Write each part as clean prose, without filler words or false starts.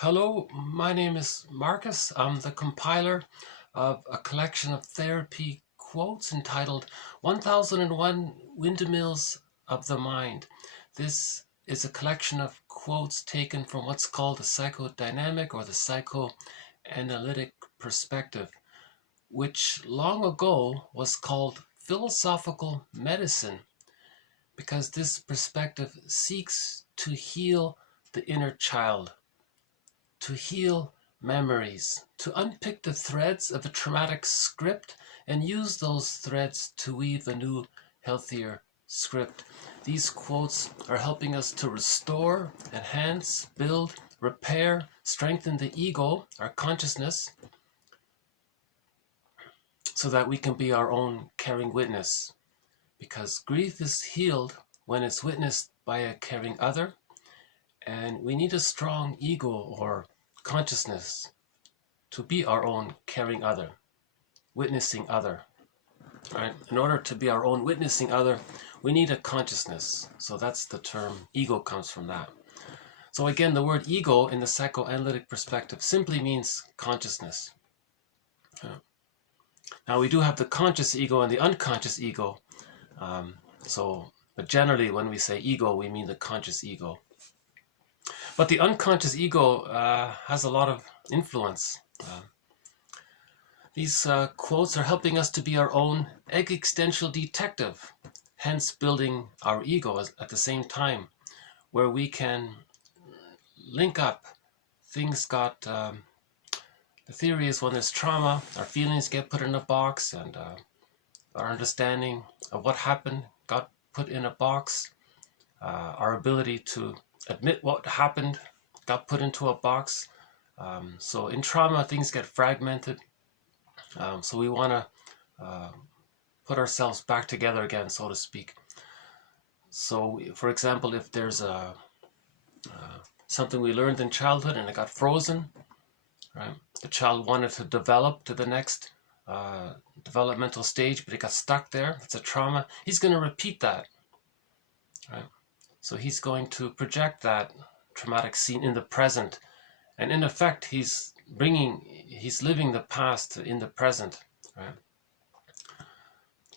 Hello, my name is Marcus. I'm the compiler of a collection of therapy quotes entitled 1001 Windmills of the Mind. This is a collection of quotes taken from what's called the psychodynamic or the psychoanalytic perspective, which long ago was called philosophical medicine, because this perspective seeks to heal the inner child, to heal memories, to unpick the threads of a traumatic script and use those threads to weave a new, healthier script. These quotes are helping us to restore, enhance, build, repair, strengthen the ego, our consciousness, so that we can be our own caring witness. Because grief is healed when it's witnessed by a caring other, and we need a strong ego or consciousness to be our own caring other, witnessing other. Right? In order to be our own witnessing other, we need a consciousness. So that's the term ego comes from that. So again, the word ego in the psychoanalytic perspective simply means consciousness. Now we do have the conscious ego and the unconscious ego. But generally when we say ego, we mean the conscious ego. But the unconscious ego has a lot of influence. These quotes are helping us to be our own existential detective, hence building our ego at the same time, where we can link up things the theory is when there's trauma, our feelings get put in a box, and our understanding of what happened got put in a box. Our ability to admit what happened got put into a box. So in trauma, things get fragmented. So we want to put ourselves back together again, so to speak. So, for example, if there's something we learned in childhood and it got frozen, right? The child wanted to develop to the next developmental stage, but it got stuck there. It's a trauma. He's going to repeat that, right? So he's going to project that traumatic scene in the present. And in effect, he's living the past in the present, right?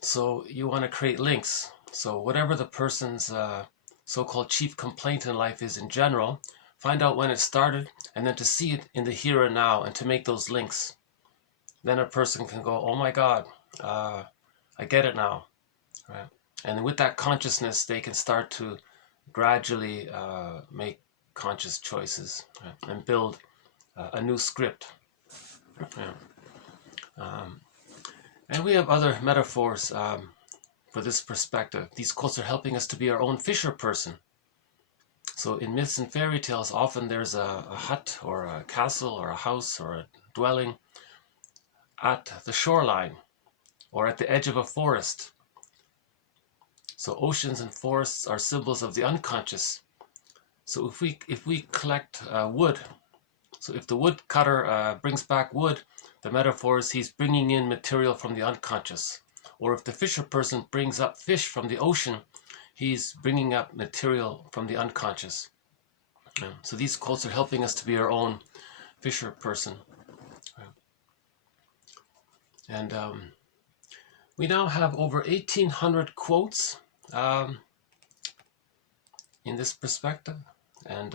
So you want to create links. So whatever the person's so-called chief complaint in life is in general, find out when it started and then to see it in the here and now and to make those links. Then a person can go, oh my God, I get it now, right? And with that consciousness, they can start to gradually make conscious choices, right? And build a new script. Yeah. And we have other metaphors for this perspective. These quotes are helping us to be our own fisher person. So in myths and fairy tales, often there's a hut or a castle or a house or a dwelling at the shoreline or at the edge of a forest. So oceans and forests are symbols of the unconscious. So if we collect wood, so if the woodcutter brings back wood, the metaphor is he's bringing in material from the unconscious. Or if the fisher person brings up fish from the ocean, he's bringing up material from the unconscious. So these quotes are helping us to be our own fisher person. And we now have over 1,800 quotes in this perspective, and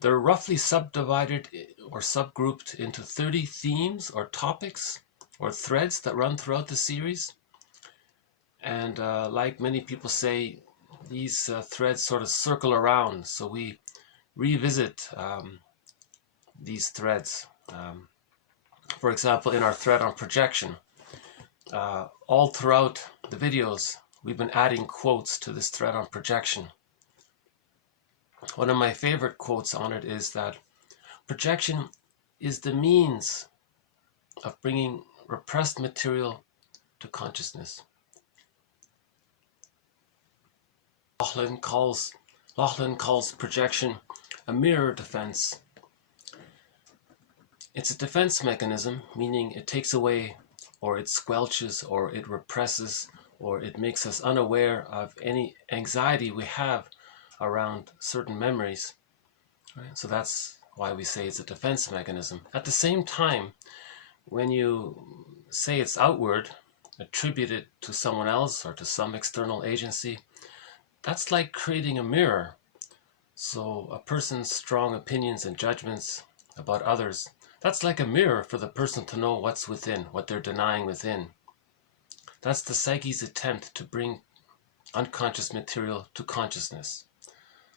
they're roughly subdivided or subgrouped into 30 themes or topics or threads that run throughout the series. And like many people say, these threads sort of circle around, so we revisit these threads. For example, in our thread on projection, all throughout the videos, we've been adding quotes to this thread on projection. One of my favorite quotes on it is that projection is the means of bringing repressed material to consciousness. Lachlan calls projection a mirror defense. It's a defense mechanism, meaning it takes away, or it squelches, or it represses, or it makes us unaware of any anxiety we have around certain memories. Right? So that's why we say it's a defense mechanism. At the same time, when you say it's outward, attribute it to someone else or to some external agency, that's like creating a mirror. So a person's strong opinions and judgments about others, that's like a mirror for the person to know what's within, what they're denying within. That's the psyche's attempt to bring unconscious material to consciousness.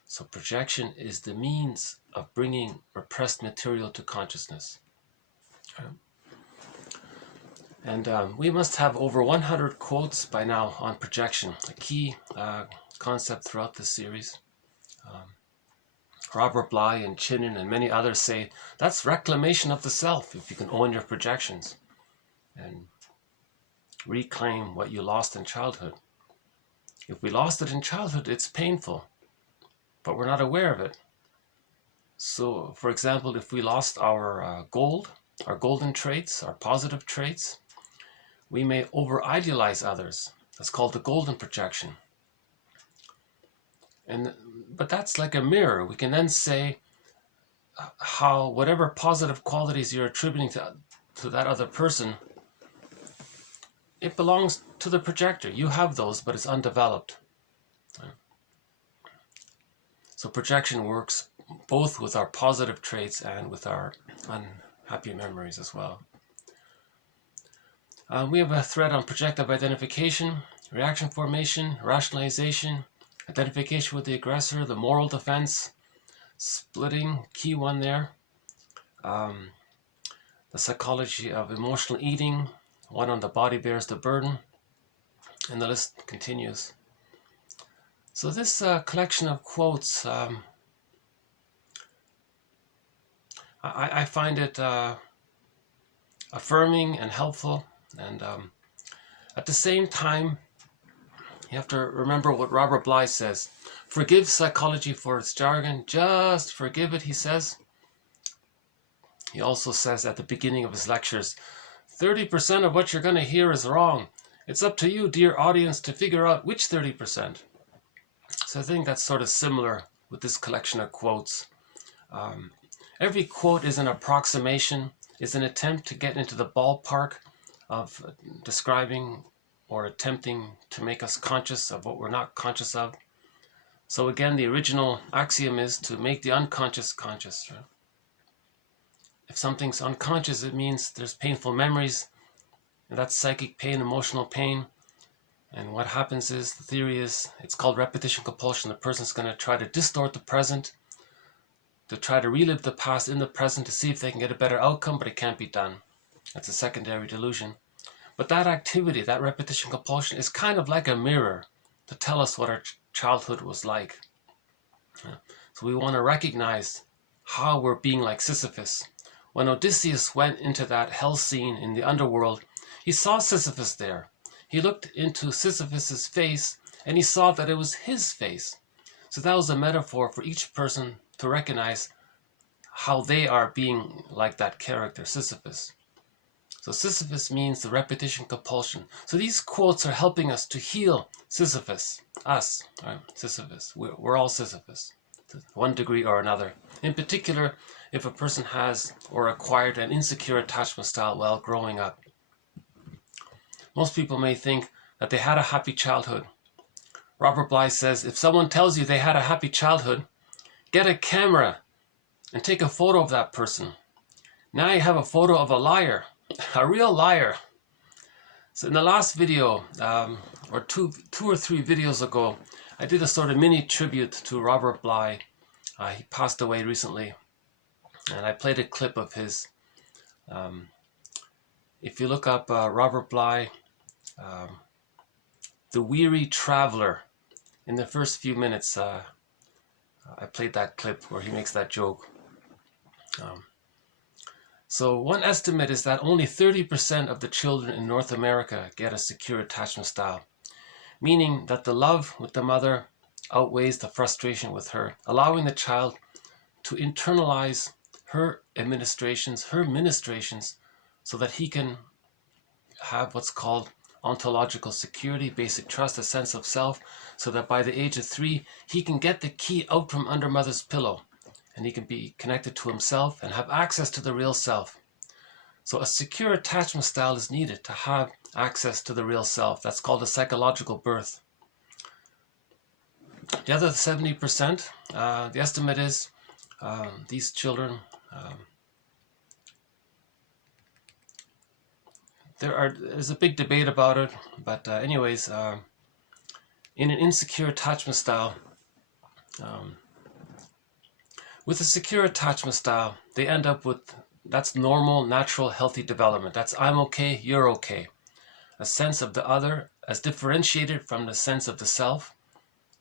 So projection is the means of bringing repressed material to consciousness. And we must have over 100 quotes by now on projection, a key concept throughout this series. Robert Bly and Chinen and many others say that's reclamation of the self if you can own your projections and reclaim what you lost in childhood. If we lost it in childhood, it's painful, but we're not aware of it. So, for example, if we lost our gold, our golden traits, our positive traits, we may over-idealize others. That's called the golden projection. But that's like a mirror. We can then say how whatever positive qualities you're attributing to that other person, it belongs to the projector. You have those, but it's undeveloped. So projection works both with our positive traits and with our unhappy memories as well. We have a thread on projective identification, reaction formation, rationalization, identification with the aggressor, the moral defense, splitting, key one there. The psychology of emotional eating, one on the body bears the burden, and the list continues. So this collection of quotes, I find it affirming and helpful, and at the same time, you have to remember what Robert Bly says. Forgive psychology for its jargon. Just forgive it, he says. He also says at the beginning of his lectures, 30% of what you're going to hear is wrong. It's up to you, dear audience, to figure out which 30%. So I think that's sort of similar with this collection of quotes. Every quote is an approximation, is an attempt to get into the ballpark of describing or attempting to make us conscious of what we're not conscious of. So again, the original axiom is to make the unconscious conscious. Right? If something's unconscious, it means there's painful memories, and that's psychic pain, emotional pain. And what happens is, the theory is, it's called repetition compulsion. The person's going to try to distort the present, to try to relive the past in the present to see if they can get a better outcome, but it can't be done. That's a secondary delusion. But that activity, that repetition compulsion, is kind of like a mirror to tell us what our childhood was like. So we want to recognize how we're being like Sisyphus. When Odysseus went into that hell scene in the underworld, he saw Sisyphus there. He looked into Sisyphus's face and he saw that it was his face. So that was a metaphor for each person to recognize how they are being like that character, Sisyphus. So Sisyphus means the repetition compulsion. So these quotes are helping us to heal Sisyphus, us, right? Sisyphus. We're all Sisyphus, to one degree or another. In particular, if a person has or acquired an insecure attachment style while growing up. Most people may think that they had a happy childhood. Robert Bly says, if someone tells you they had a happy childhood, get a camera and take a photo of that person. Now you have a photo of a liar. A real liar. So in the last video, or two or three videos ago, I did a sort of mini tribute to Robert Bly. He passed away recently, and I played a clip of his. If you look up Robert Bly, The Weary Traveler, in the first few minutes, I played that clip where he makes that joke. So one estimate is that only 30% of the children in North America get a secure attachment style, meaning that the love with the mother outweighs the frustration with her, allowing the child to internalize her administrations, her ministrations, so that he can have what's called ontological security, basic trust, a sense of self, so that by the age of 3, he can get the key out from under mother's pillow and he can be connected to himself and have access to the real self. So a secure attachment style is needed to have access to the real self. That's called a psychological birth. The other 70%, the estimate is these children, there's a big debate about it, but anyways, in an insecure attachment style, with a secure attachment style, they end up with, that's normal, natural, healthy development. That's I'm okay, you're okay. A sense of the other as differentiated from the sense of the self.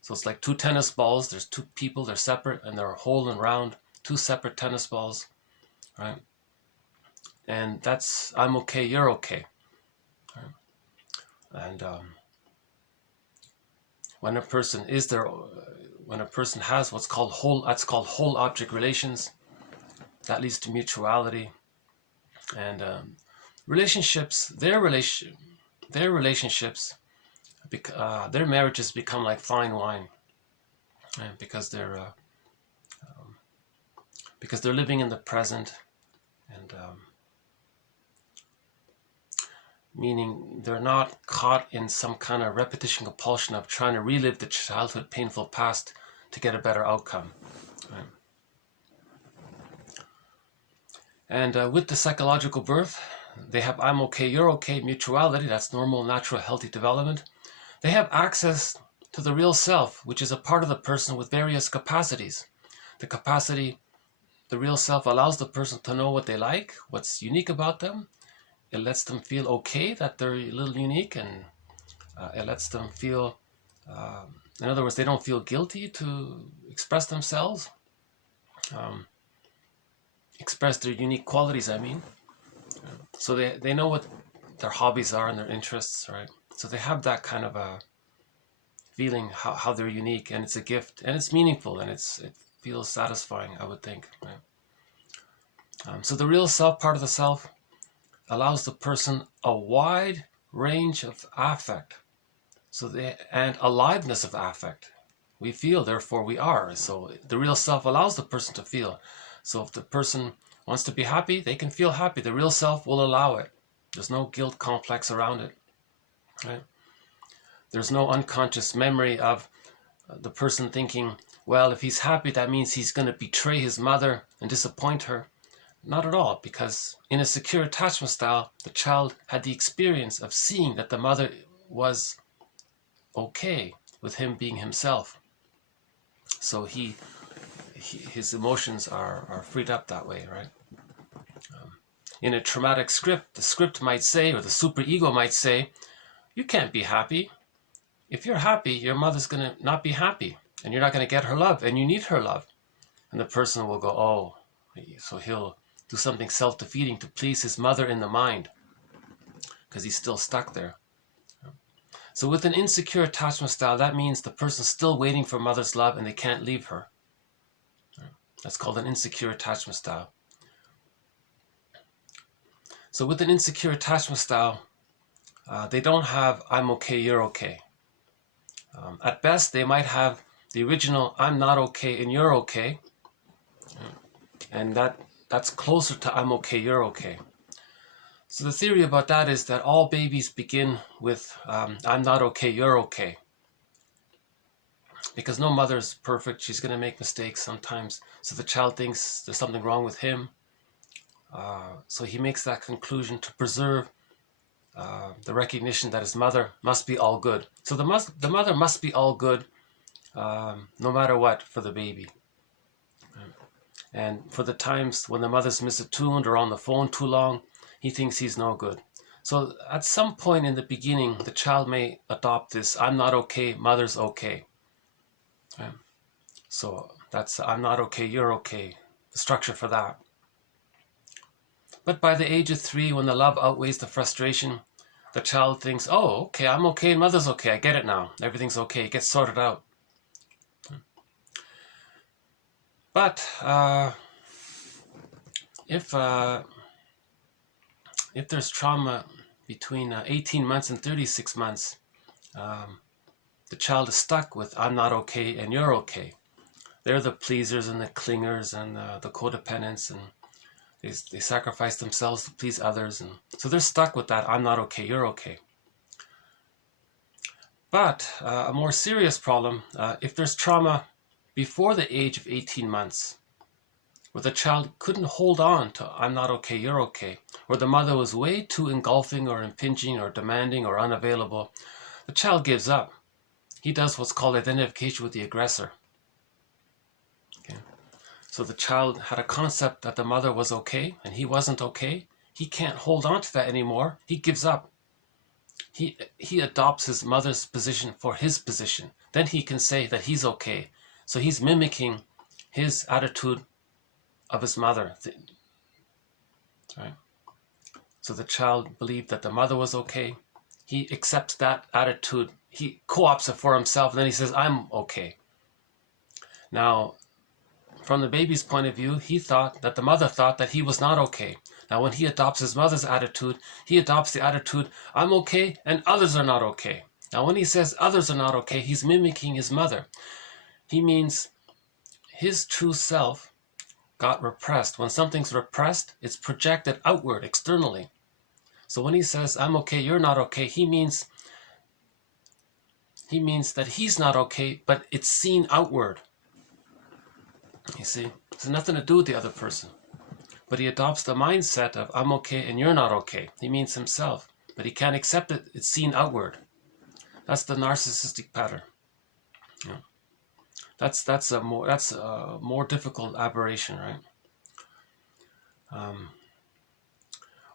So it's like two tennis balls. There's two people, they're separate, and they're whole and round, two separate tennis balls, right? And that's I'm okay, you're okay. Right? And when a person is there, when a person has what's called whole object relations, that leads to mutuality. And relationships, their relationships, their marriages become like fine wine, right? Because they're living in the present, and meaning they're not caught in some kind of repetition compulsion of trying to relive the childhood painful past to get a better outcome, right? And with the psychological birth, they have I'm okay, you're okay, mutuality, that's normal, natural, healthy development. They have access to the real self, which is a part of the person with various capacities. The real self allows the person to know what they like, what's unique about them. It lets them feel okay that they're a little unique, and it lets them feel, in other words, they don't feel guilty to express themselves, express their unique qualities, I mean. So they know what their hobbies are and their interests, right? So they have that kind of a feeling how they're unique, and it's a gift, and it's meaningful, and it feels satisfying, I would think, right? So the real self, part of the self, allows the person a wide range of affect, and aliveness of affect. We feel, therefore we are. So the real self allows the person to feel. So if the person wants to be happy, they can feel happy. The real self will allow it. There's no guilt complex around it, right? There's no unconscious memory of the person thinking, well, if he's happy, that means he's going to betray his mother and disappoint her. Not at all, because in a secure attachment style, the child had the experience of seeing that the mother was okay with him being himself. So his emotions are freed up that way, right? In a traumatic script, the script might say, or the superego might say, you can't be happy. If you're happy, your mother's going to not be happy, and you're not going to get her love, and you need her love. And the person will go, oh, so he'll do something self-defeating to please his mother in the mind, because he's still stuck there. So with an insecure attachment style, that means the person's still waiting for mother's love and they can't leave her. That's called an insecure attachment style. So with an insecure attachment style, they don't have I'm okay, you're okay. At best, they might have the original I'm not okay and you're okay. And that's closer to I'm okay, you're okay. So the theory about that is that all babies begin with I'm not okay, you're okay. Because no mother's perfect, she's going to make mistakes sometimes. So the child thinks there's something wrong with him. So he makes that conclusion to preserve the recognition that his mother must be all good. So the mother must be all good no matter what for the baby. And for the times when the mother's misattuned or on the phone too long, he thinks he's no good. So at some point in the beginning, the child may adopt this I'm not okay, mother's okay. So that's I'm not okay, you're okay, the structure for that. But by the age of 3, when the love outweighs the frustration, the child thinks, oh, okay, I'm okay, mother's okay, I get it now, everything's okay, it gets sorted out. But if there's trauma between 18 months and 36 months, the child is stuck with I'm not okay and you're okay. they're the pleasers and the clingers and the codependents, and they sacrifice themselves to please others, and so they're stuck with that I'm not okay, you're okay. But a more serious problem, if there's trauma before the age of 18 months, where the child couldn't hold on to I'm not okay, you're okay, or the mother was way too engulfing or impinging or demanding or unavailable, the child gives up. He does what's called identification with the aggressor. Okay. So the child had a concept that the mother was okay and he wasn't okay. He can't hold on to that anymore. He gives up. He adopts his mother's position for his position. Then he can say that he's okay. So he's mimicking his attitude of his mother. Right? So the child believed that the mother was okay. He accepts that attitude. He co-opts it for himself. And then he says, I'm okay. Now, from the baby's point of view, he thought that the mother thought that he was not okay. Now, when he adopts his mother's attitude, he adopts the attitude, I'm okay and others are not okay. Now, when he says others are not okay, he's mimicking his mother. He means his true self got repressed. When something's repressed, it's projected outward, externally. So when he says, I'm okay, you're not okay, he means that he's not okay, but it's seen outward. You see, it has nothing to do with the other person. But he adopts the mindset of I'm okay and you're not okay. He means himself, but he can't accept it. It's seen outward. That's the narcissistic pattern. Yeah. That's a more difficult aberration, right?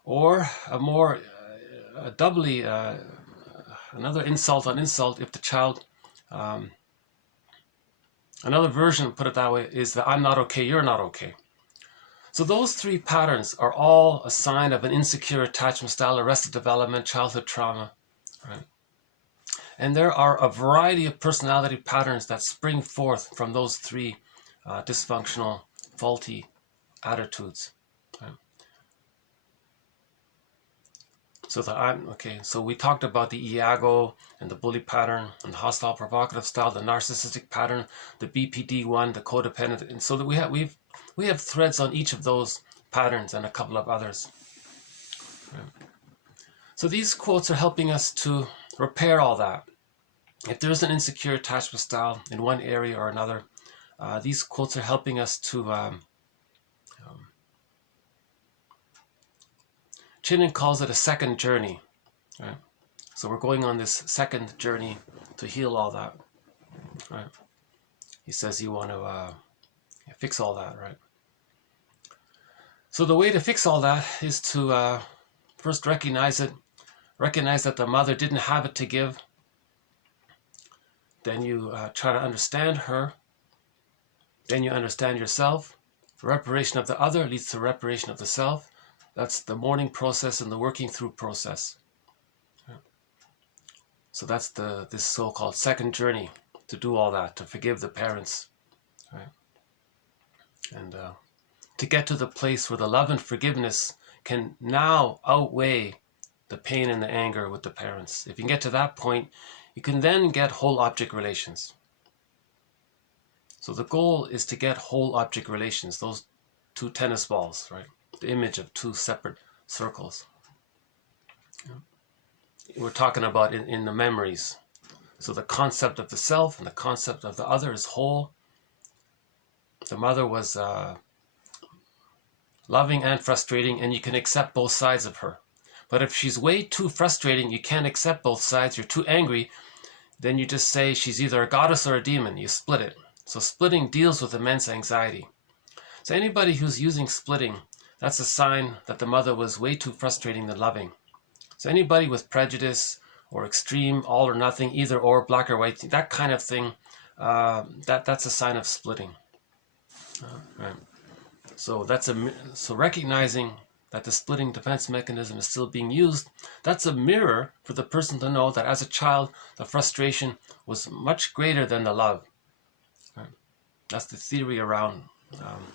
Or a more doubly another insult on insult if the child. Another version, put it that way, is that I'm not okay, you're not okay. So those three patterns are all a sign of an insecure attachment style, arrested development, childhood trauma, right? And there are a variety of personality patterns that spring forth from those three dysfunctional, faulty attitudes. Right? So we talked about the Iago and the bully pattern and the hostile provocative style, the narcissistic pattern, the BPD one, the codependent, and so that we have threads on each of those patterns and a couple of others. Right. So these quotes are helping us to repair all that. If there's an insecure attachment style in one area or another, these quotes are helping us to Chinen calls it a second journey. Right? So we're going on this second journey to heal all that. Right? He says you want to fix all that, right? So the way to fix all that is to first recognize that the mother didn't have it to give. Then you try to understand her. Then you understand yourself. Reparation of the other leads to reparation of the self. That's the mourning process and the working through process. So that's this so-called second journey to do all that, to forgive the parents, right? And to get to the place where the love and forgiveness can now outweigh the pain and the anger with the parents. If you can get to that point, you can then get whole object relations. So the goal is to get whole object relations, those two tennis balls, right? The image of two separate circles. We're talking about in the memories. So the concept of the self and the concept of the other is whole. The mother was loving and frustrating, and you can accept both sides of her. But if she's way too frustrating, you can't accept both sides, you're too angry, then you just say she's either a goddess or a demon. You split it. So splitting deals with immense anxiety. So anybody who's using splitting, that's a sign that the mother was way too frustrating than loving. So anybody with prejudice or extreme, all or nothing, either or, black or white, that kind of thing, that's a sign of splitting. Right. So so recognizing that the splitting defense mechanism is still being used, that's a mirror for the person to know that as a child, the frustration was much greater than the love. Right. That's the theory around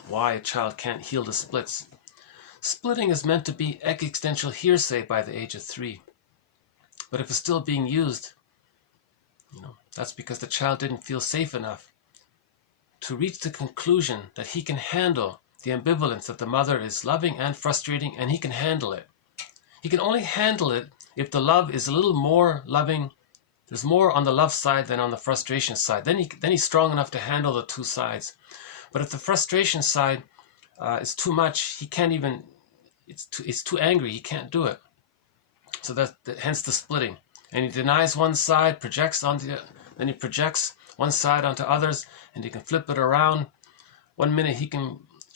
why a child can't heal the splits. Splitting is meant to be existential hearsay by the age of 3. But if it's still being used, that's because the child didn't feel safe enough to reach the conclusion that he can handle the ambivalence that the mother is loving and frustrating, and he can handle it. He can only handle it if the love is a little more loving. There's more on the love side than on the frustration side. Then he's strong enough to handle the two sides. But if the frustration side is too much, he can't even. It's too angry. He can't do it. So hence the splitting. And he denies one side, then he projects one side onto others, and he can flip it around. One minute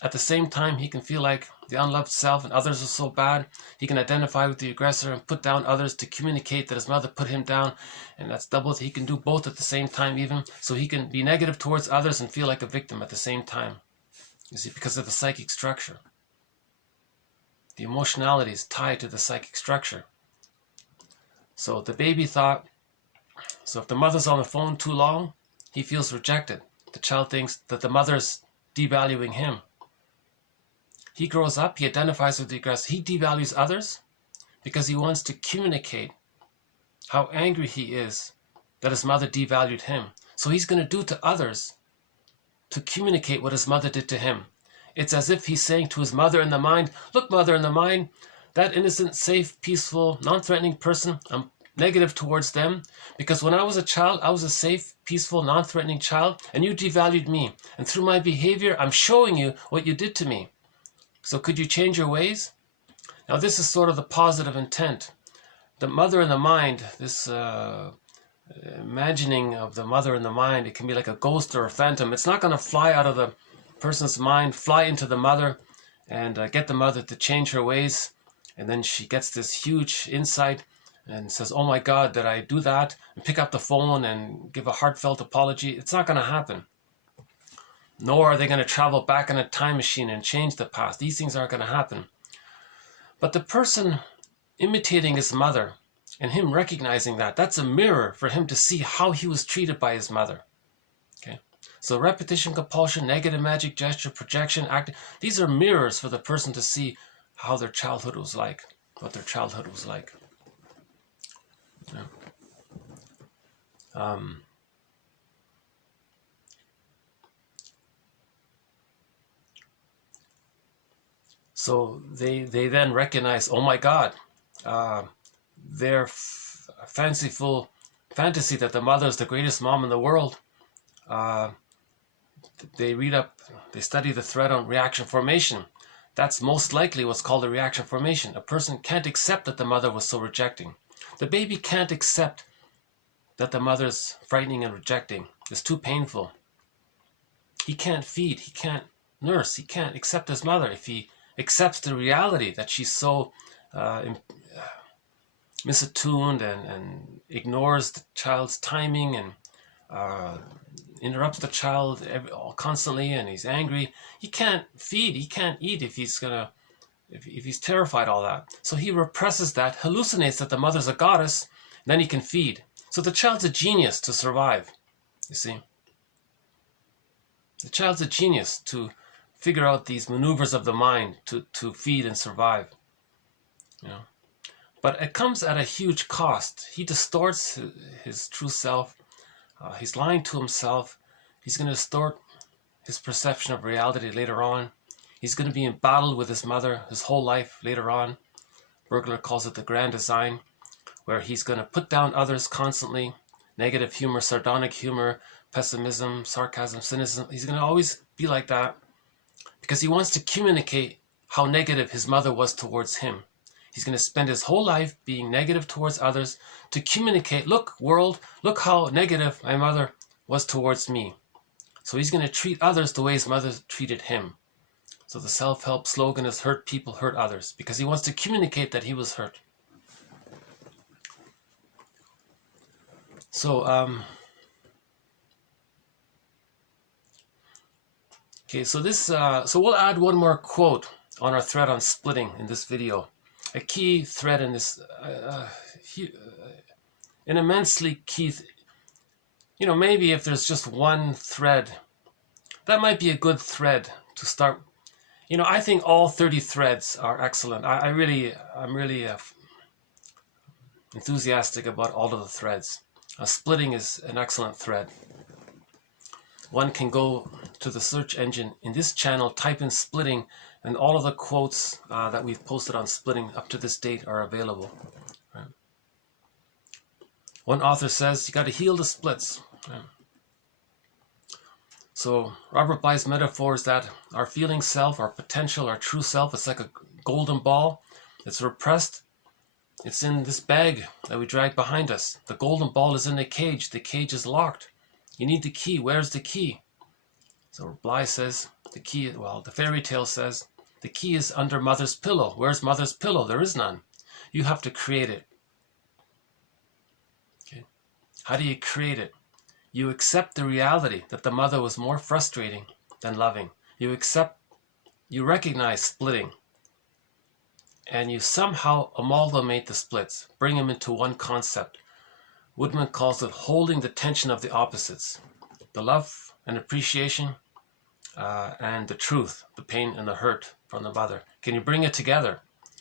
at the same time, he can feel like the unloved self and others are so bad. He can identify with the aggressor and put down others to communicate that his mother put him down. And that's double. He can do both at the same time even. So he can be negative towards others and feel like a victim at the same time. You see, because of the psychic structure. The emotionality is tied to the psychic structure. So the baby thought, so if the mother's on the phone too long, he feels rejected. The child thinks that the mother's devaluing him. He grows up, he identifies with the aggressor. He devalues others because he wants to communicate how angry he is that his mother devalued him. So he's going to do to others to communicate what his mother did to him. It's as if he's saying to his mother in the mind, look, mother in the mind, that innocent, safe, peaceful, non-threatening person, I'm negative towards them because when I was a child, I was a safe, peaceful, non-threatening child, and you devalued me. And through my behavior, I'm showing you what you did to me. So could you change your ways? Now this is sort of the positive intent. The mother in the mind, this imagining of the mother in the mind, it can be like a ghost or a phantom. It's not going to fly out of the person's mind, fly into the mother and get the mother to change her ways. And then she gets this huge insight and says, oh my God, did I do that? And pick up the phone and give a heartfelt apology. It's not going to happen. Nor are they going to travel back in a time machine and change the past. These things aren't going to happen. But the person imitating his mother and him recognizing that, that's a mirror for him to see how he was treated by his mother. Okay. So repetition, compulsion, negative magic gesture, projection, acting, these are mirrors for the person to see how their childhood was like, what their childhood was like. Yeah. So they then recognize, oh my God, their fanciful fantasy that the mother is the greatest mom in the world. They study the thread on reaction formation. That's most likely what's called a reaction formation. A person can't accept that the mother was so rejecting. The baby can't accept that the mother's frightening and rejecting. It's too painful. He can't feed, he can't nurse, he can't accept his mother if he accepts the reality that she's so misattuned and ignores the child's timing and interrupts the child constantly, and he's angry. He can't feed, he can't eat if he's terrified, all that. So he represses that, hallucinates that the mother's a goddess, and then he can feed. So the child's a genius to survive, you see. The child's a genius to figure out these maneuvers of the mind to feed and survive. You know? But it comes at a huge cost. He distorts his true self. He's lying to himself. He's going to distort his perception of reality later on. He's going to be in battle with his mother his whole life later on. Bergler calls it the grand design, where he's going to put down others constantly. Negative humor, sardonic humor, pessimism, sarcasm, cynicism. He's going to always be like that because he wants to communicate how negative his mother was towards him. He's going to spend his whole life being negative towards others to communicate, look, world, look how negative my mother was towards me. So he's going to treat others the way his mother treated him. So the self-help slogan is hurt people, hurt others, because he wants to communicate that he was hurt. So, okay, so so we'll add one more quote on our thread on splitting in this video. A key thread in this, an immensely key, maybe if there's just one thread, that might be a good thread to start. I think all 30 threads are excellent. I'm really enthusiastic about all of the threads. Splitting is an excellent thread. one can go to the search engine in this channel, type in splitting, and all of the quotes that we've posted on splitting up to this date are available. Right? One author says you got to heal the splits. Right? So Robert Bly's metaphor is that our feeling self, our potential, our true self, it's like a golden ball. It's repressed. It's in this bag that we drag behind us. The golden ball is in a cage. The cage is locked. You need the key. Where's the key? So Bly says the key, well, the fairy tale says the key is under mother's pillow. Where's mother's pillow? There is none. You have to create it. Okay. How do you create it? You accept the reality that the mother was more frustrating than loving. You recognize splitting, and you somehow amalgamate the splits, bring them into one concept. Woodman calls it holding the tension of the opposites, the love and appreciation and the truth, the pain and the hurt from the mother. Can you bring it together?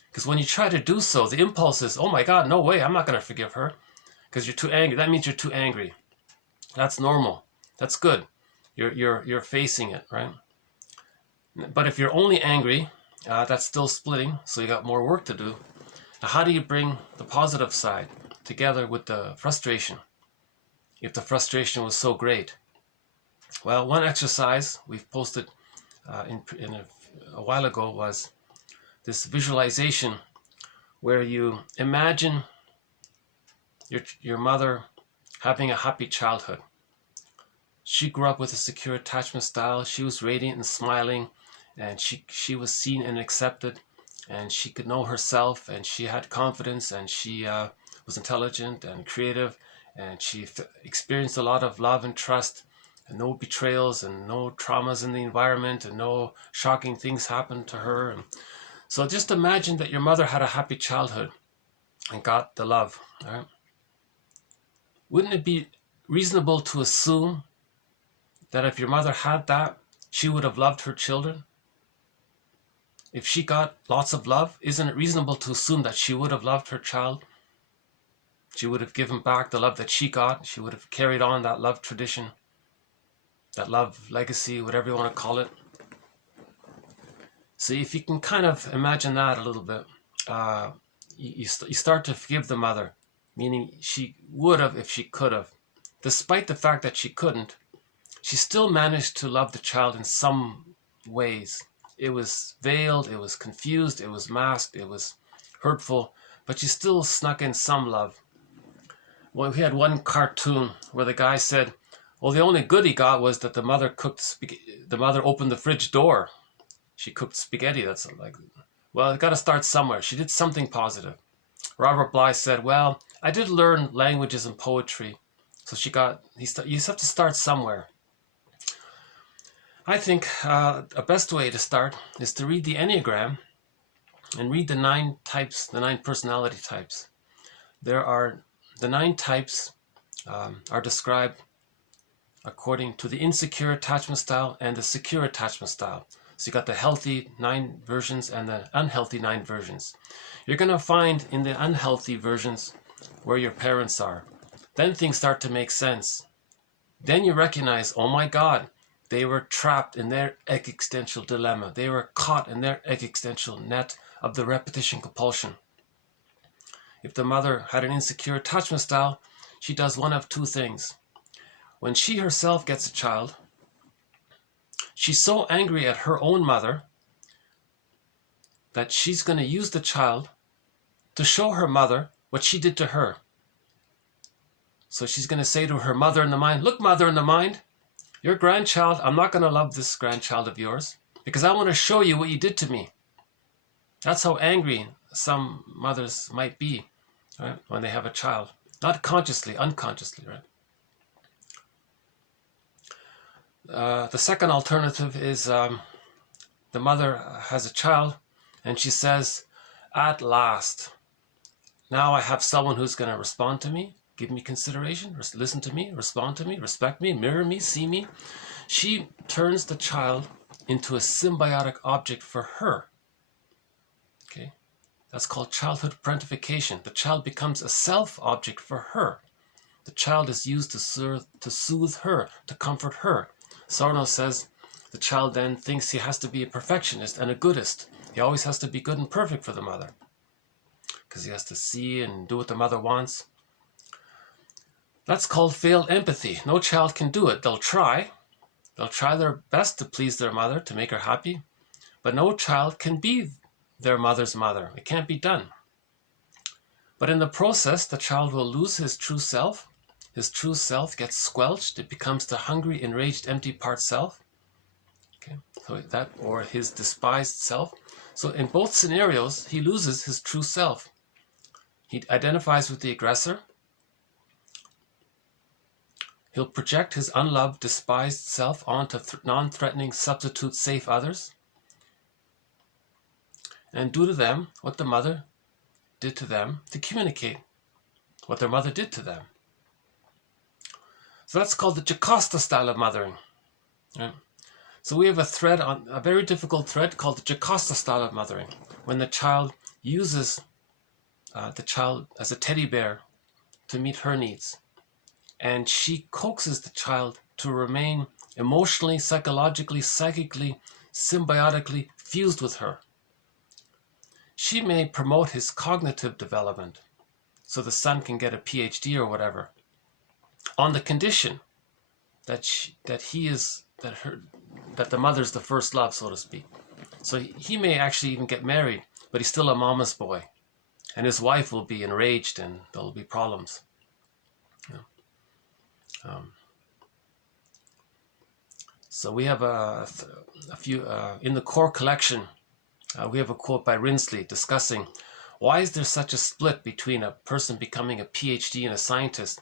Because when you try to do so, the impulse is, oh my God, no way, I'm not going to forgive her because you're too angry. That means you're too angry. That's normal. That's good. You're facing it, right? But if you're only angry, that's still splitting, so you got more work to do. Now, how do you bring the positive side together with the frustration, if the frustration was so great? Well, one exercise we've posted a while ago was this visualization where you imagine your mother having a happy childhood. She grew up with a secure attachment style. She was radiant and smiling, and she was seen and accepted, and she could know herself, and she had confidence, and she was intelligent and creative, and she experienced a lot of love and trust, and no betrayals and no traumas in the environment, and no shocking things happened to her. And so just imagine that your mother had a happy childhood and got the love. All right? Wouldn't it be reasonable to assume that if your mother had that, she would have loved her children? If she got lots of love, isn't it reasonable to assume that she would have loved her child? She would have given back the love that she got. She would have carried on that love tradition, that love legacy, whatever you want to call it. So if you can kind of imagine that a little bit, you start to forgive the mother, meaning she would have if she could have. Despite the fact that she couldn't, she still managed to love the child in some ways. It was veiled, it was confused, it was masked, it was hurtful, but she still snuck in some love. Well, we had one cartoon where the guy said, well, the only good he got was that the mother opened the fridge door. She cooked spaghetti. That's like, well, you got to start somewhere. She did something positive. Robert Bly said, well, I did learn languages and poetry. So you have to start somewhere. I think a best way to start is to read the Enneagram and read the 9 types, the 9 personality types. The 9 types are described according to the insecure attachment style and the secure attachment style. So you got the healthy 9 versions and the unhealthy 9 versions. You're going to find in the unhealthy versions where your parents are. Then things start to make sense. Then you recognize, oh my God, they were trapped in their existential dilemma. They were caught in their existential net of the repetition compulsion. If the mother had an insecure attachment style, she does one of 2 things. When she herself gets a child, she's so angry at her own mother that she's going to use the child to show her mother what she did to her. So she's going to say to her mother in the mind, look, mother in the mind, your grandchild, I'm not going to love this grandchild of yours because I want to show you what you did to me. That's how angry some mothers might be, right, when they have a child. Not consciously, unconsciously, right? The second alternative is the mother has a child and she says, at last, now I have someone who's going to respond to me, give me consideration, listen to me, respond to me, respect me, mirror me, see me. She turns the child into a symbiotic object for her. Okay, that's called childhood frantification. The child becomes a self object for her. The child is used to soothe her, to comfort her. Sorno says the child then thinks he has to be a perfectionist and a goodist. He always has to be good and perfect for the mother, because he has to see and do what the mother wants. That's called failed empathy. No child can do it. They'll try their best to please their mother, to make her happy, but no child can be their mother's mother. It can't be done. But in the process, the child will lose his true self. His true self gets squelched. It becomes the hungry, enraged, empty part self. Okay, so that, or his despised self. So in both scenarios, he loses his true self. He identifies with the aggressor. He'll project his unloved, despised self onto non-threatening, substitute, safe others, and do to them what the mother did to them, to communicate what their mother did to them. So that's called the Jocasta style of mothering. Right? So we have a very difficult thread called the Jocasta style of mothering, when the child uses the child as a teddy bear to meet her needs. And she coaxes the child to remain emotionally, psychologically, psychically, symbiotically fused with her. She may promote his cognitive development, so the son can get a PhD or whatever, on the condition that the mother's the first love, so to speak. So he may actually even get married, but he's still a mama's boy, and his wife will be enraged, and there'll be problems. So we have a few in the core collection. We have a quote by Rinsley discussing why is there such a split between a person becoming a PhD and a scientist,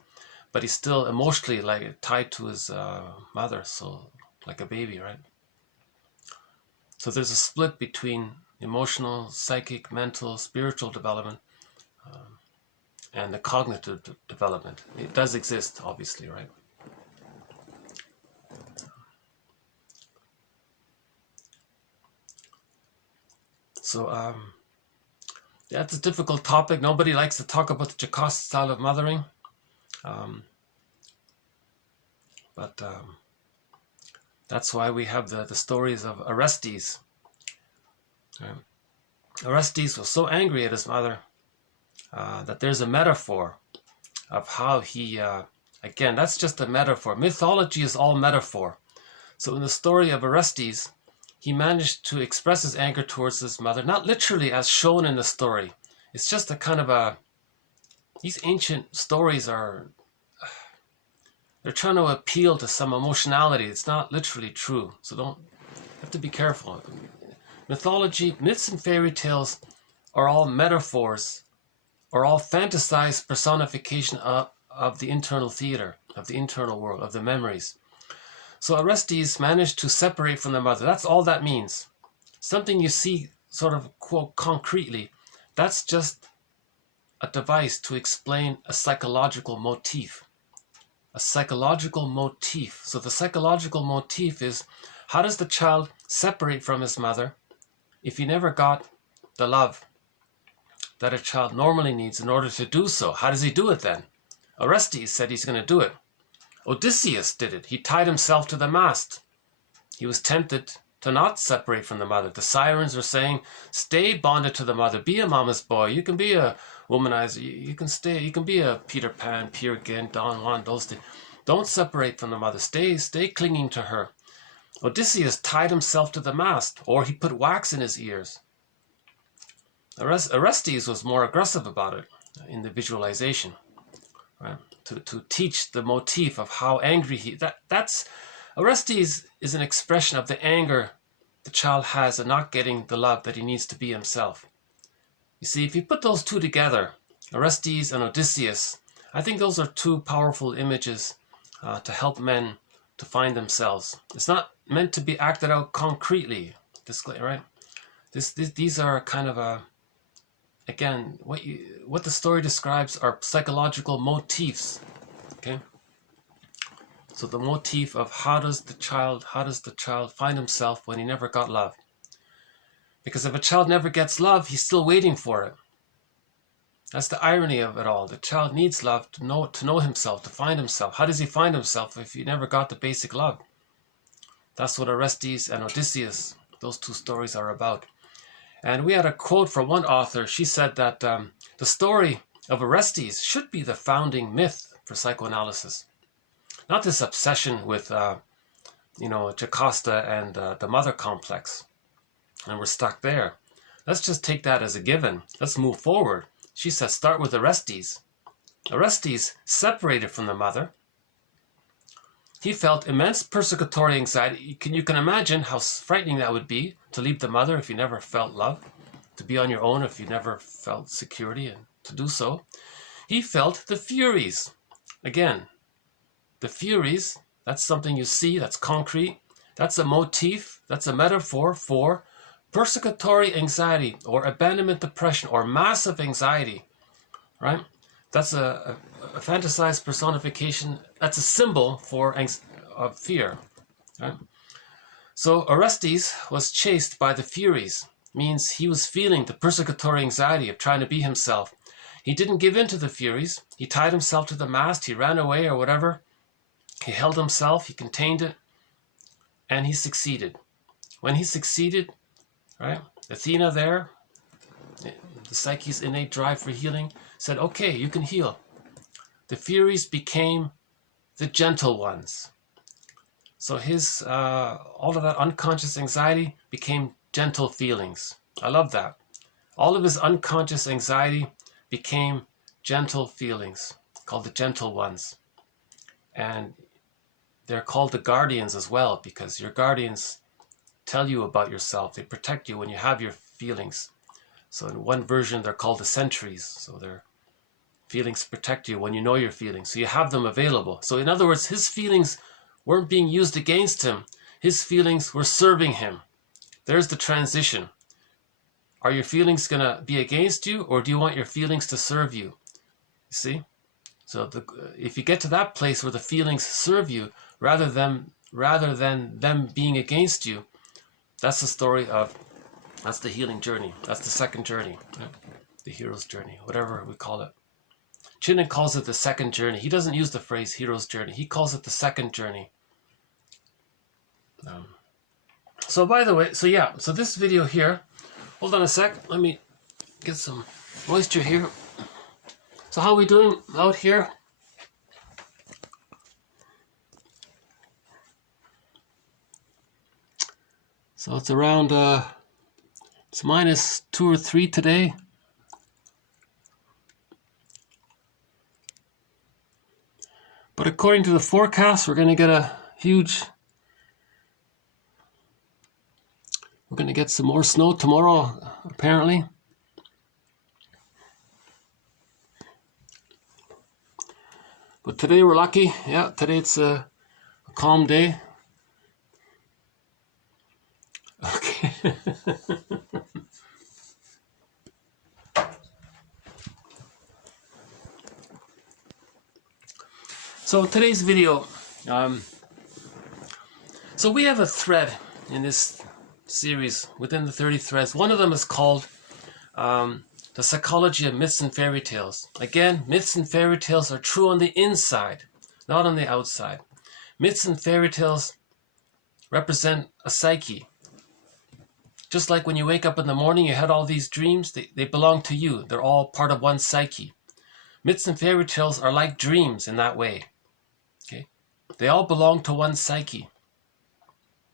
but he's still emotionally tied to his mother, so like a baby, right? So there's a split between emotional, psychic, mental, spiritual development and the cognitive development. It does exist, obviously, right? So that's a difficult topic. Nobody likes to talk about the Jocasta style of mothering. But that's why we have the stories of Arrestees. Arrestees was so angry at his mother that there's a metaphor of how he, again, that's just a metaphor. Mythology is all metaphor. So in the story of Arrestees, he managed to express his anger towards his mother, not literally as shown in the story. It's just a kind of these ancient stories they're trying to appeal to some emotionality. It's not literally true. So you have to be careful. Mythology, myths and fairy tales are all metaphors, or all fantasized personification of the internal theater, of the internal world, of the memories. So Arrestees managed to separate from the mother. That's all that means. Something you see sort of, quote, concretely. That's just a device to explain a psychological motif. A psychological motif. So the psychological motif is, how does the child separate from his mother if he never got the love that a child normally needs in order to do so? How does he do it then? Arrestees said he's going to do it. Odysseus did it. He tied himself to the mast. He was tempted to not separate from the mother. The sirens were saying, stay bonded to the mother. Be a mama's boy. You can be a womanizer. You can stay. You can be a Peter Pan, Peer Gynt, Don Juan, those things. Don't separate from the mother. Stay clinging to her. Odysseus tied himself to the mast, or he put wax in his ears. Arrestees was more aggressive about it in the visualization, right? To teach the motif of how angry that's Arrestees is an expression of the anger the child has at not getting the love that he needs to be himself. You see, if you put those two together, Arrestees and Odysseus, I think those are two powerful images to help men to find themselves. It's not meant to be acted out concretely, right? These are kind of again, what the story describes are psychological motifs. Okay. So the motif of how does the child find himself when he never got love? Because if a child never gets love, he's still waiting for it. That's the irony of it all. The child needs love to know himself, to find himself. How does he find himself if he never got the basic love? That's what Arrestees and Odysseus, those two stories are about. And we had a quote from one author. She said that the story of Arrestees should be the founding myth for psychoanalysis. Not this obsession with, Jocasta and the mother complex. And we're stuck there. Let's just take that as a given. Let's move forward. She says, start with Arrestees. Arrestees, separated from the mother, he felt immense persecutory anxiety. You can imagine how frightening that would be to leave the mother if you never felt love, to be on your own if you never felt security, and to do so. He felt the Furies. Again, the Furies, that's something you see, that's concrete. That's a motif, that's a metaphor for persecutory anxiety or abandonment depression or massive anxiety, right? That's a fantasized personification. That's a symbol for of fear, right? So Orestes was chased by the Furies, means he was feeling the persecutory anxiety of trying to be himself. He didn't give in to the Furies. He tied himself to the mast. He ran away or whatever. He held himself. He contained it. And he succeeded. When he succeeded, right, Athena there, the psyche's innate drive for healing, said, okay, you can heal. The Furies became the gentle ones. So his, all of that unconscious anxiety became gentle feelings. I love that. All of his unconscious anxiety became gentle feelings, called the gentle ones. And they're called the guardians as well, because your guardians tell you about yourself. They protect you when you have your feelings. So in one version, they're called the sentries. So their feelings protect you when you know your feelings. So you have them available. So in other words, his feelings weren't being used against him. His feelings were serving him. There's the transition. Are your feelings going to be against you, or do you want your feelings to serve you? You see? So if you get to that place where the feelings serve you, rather than them being against you, that's the story of, that's the healing journey. That's the second journey, right? The hero's journey, whatever we call it. Chinen calls it the second journey. He doesn't use the phrase hero's journey. He calls it the second journey. So by the way, so this video here, hold on a sec. Let me get some moisture here. So how are we doing out here? So it's around, it's -2 or 3 today. But according to the forecast, we're going to get we're going to get some more snow tomorrow, apparently. But today we're lucky. Yeah, today it's a calm day. Okay. So today's video, so we have a thread in this series within the 30 threads. One of them is called the psychology of myths and fairy tales. Again, myths and fairy tales are true on the inside, not on the outside. Myths and fairy tales represent a psyche. Just like when you wake up in the morning, you had all these dreams, they belong to you. They're all part of one psyche. Myths and fairy tales are like dreams in that way. Okay? They all belong to one psyche.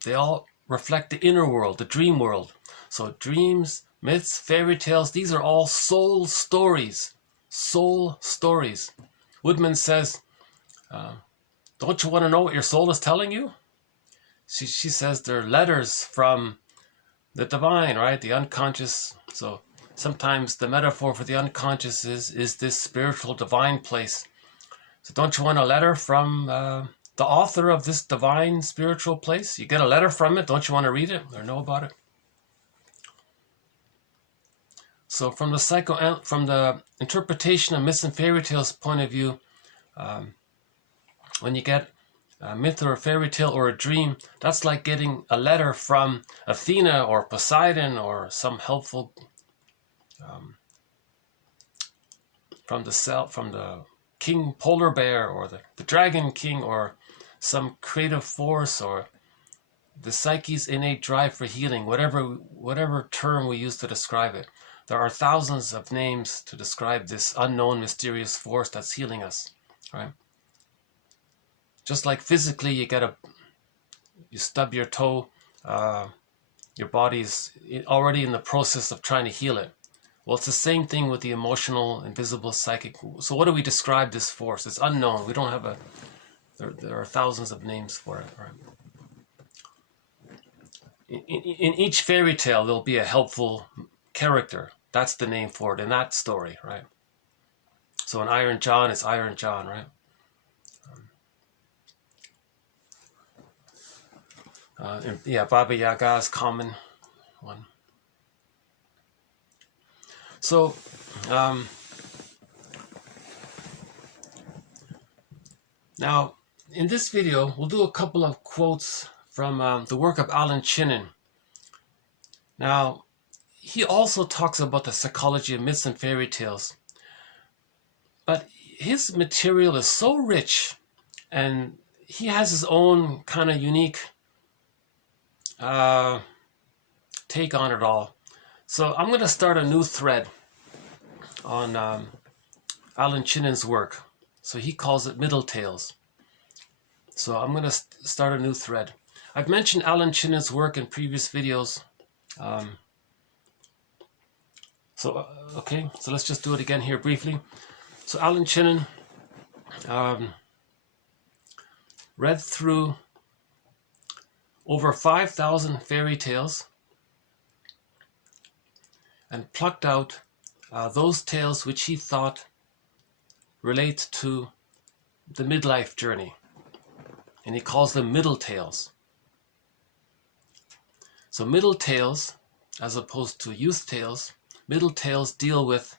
They all reflect the inner world, the dream world. So dreams, myths, fairy tales, these are all soul stories. Soul stories. Woodman says, don't you want to know what your soul is telling you? She says they're letters from the divine, right? The unconscious. So sometimes the metaphor for the unconscious is this spiritual divine place. So don't you want a letter from the author of this divine spiritual place? You get a letter from it. Don't you want to read it or know about it? So from the interpretation of myths and fairy tales point of view, when you get a myth or a fairy tale or a dream, that's like getting a letter from Athena or Poseidon or some helpful from the king polar bear or the dragon king or some creative force or the psyche's innate drive for healing, whatever term we use to describe it. There are thousands of names to describe this unknown, mysterious force that's healing us, right? Just like physically, you stub your toe, your body's already in the process of trying to heal it. Well, it's the same thing with the emotional, invisible, psychic. So what do we describe this force? It's unknown. We don't have there are thousands of names for it, right? In each fairy tale, there'll be a helpful character. That's the name for it in that story, right? So in Iron John, it's Iron John, right? Yeah, Baba Yaga is common one. So, now in this video, we'll do a couple of quotes from the work of Alan Chinen. Now, he also talks about the psychology of myths and fairy tales, but his material is so rich, and he has his own kind of unique take on it all. So I'm going to start a new thread on Alan Chinen's work. So he calls it Middle Tales. So I'm going to start a new thread. I've mentioned Alan Chinen's work in previous videos. Okay, so let's just do it again here briefly. So Alan Chinen read through over 5,000 fairy tales and plucked out those tales which he thought relate to the midlife journey. And he calls them middle tales. So middle tales, as opposed to youth tales, middle tales deal with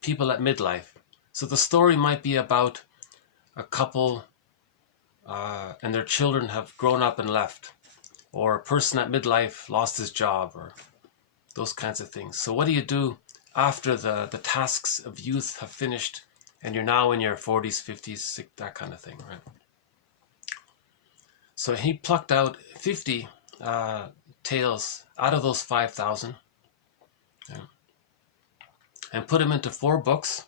people at midlife. So the story might be about a couple and their children have grown up and left, or a person at midlife lost his job, or those kinds of things. So what do you do after the tasks of youth have finished and you're now in your 40s, 50s, that kind of thing, right? So he plucked out 50 tales out of those 5,000, yeah, and put them into 4 books.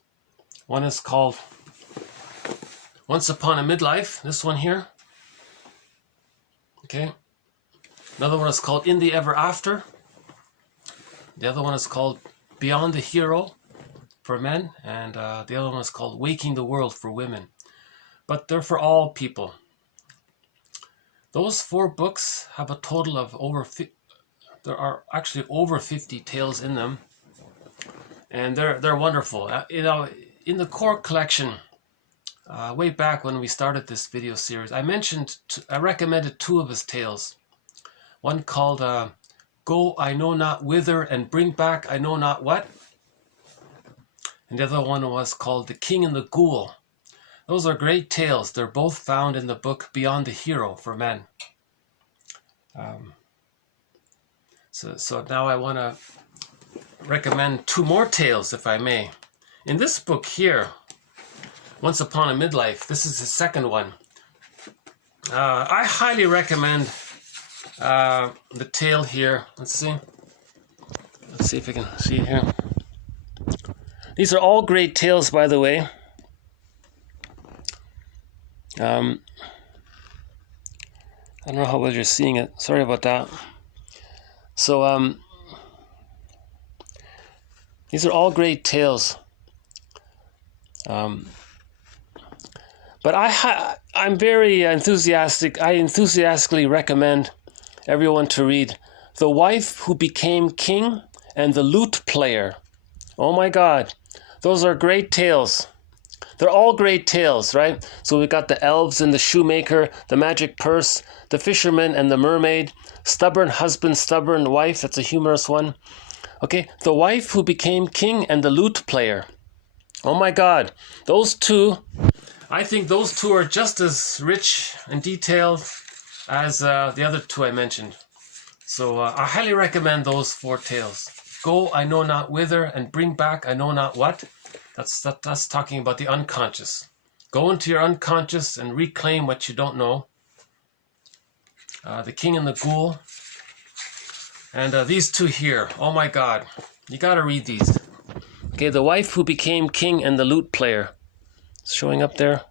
One is called Once Upon a Midlife, this one here. Okay. Another one is called In the Ever After. The other one is called Beyond the Hero for men. And the other one is called Waking the World for women. But they're for all people. Those 4 books have a total of there are actually over 50 tales in them. And they're wonderful. You know, in the core collection, way back when we started this video series, I recommended 2 of his tales. One called Go I Know Not Whither and Bring Back I Know Not What. And the other one was called The King and the Ghoul. Those are great tales. They're both found in the book Beyond the Hero for men. So now I want to recommend 2 more tales, if I may. In this book here, Once Upon a Midlife, this is the second one. I highly recommend the tale here. Let's see if we can see it here. These are all great tales, by the way. I don't know how well you're seeing it. Sorry about that. So these are all great tales. But I'm very enthusiastic. I enthusiastically recommend everyone to read The Wife Who Became King and The Lute Player. Oh my God, those are great tales. They're all great tales, right? So we've got the elves and the shoemaker, the magic purse, the fisherman and the mermaid, stubborn husband, stubborn wife. That's a humorous one. Okay, The Wife Who Became King and The Lute Player. Oh my God, those 2, I think those 2 are just as rich and detailed as the other 2 I mentioned. So I highly recommend those 4 tales. Go I Know Not Whither and Bring Back I Know Not What. That's talking about the unconscious. Go into your unconscious and reclaim what you don't know. The King and the Ghoul. And these two here, oh my God, you gotta read these. Okay, The Wife Who Became King and the Lute Player. It's showing up there.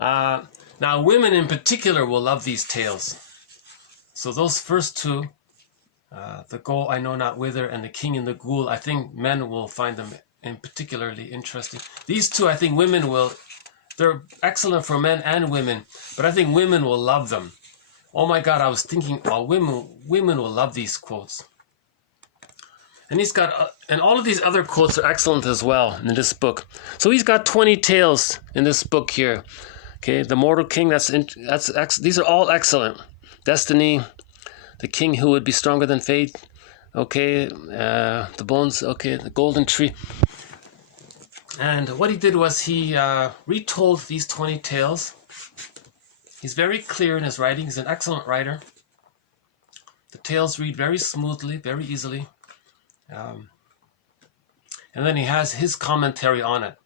Now, women in particular will love these tales. So those first two, The Goal I Know Not Whither and The King and the Ghoul, I think men will find them in particularly interesting. These two, I think women will, they're excellent for men and women, but I think women will love them. Oh my God, I was thinking, oh, women will love these quotes. And he's got, and all of these other quotes are excellent as well in this book. So he's got 20 tales in this book here. Okay, The Mortal King, these are all excellent. Destiny, The King Who Would Be Stronger Than Fate. Okay, The Bones, okay, The Golden Tree. And what he did was he retold these 20 tales. He's very clear in his writing. He's an excellent writer. The tales read very smoothly, very easily. And then he has his commentary on it.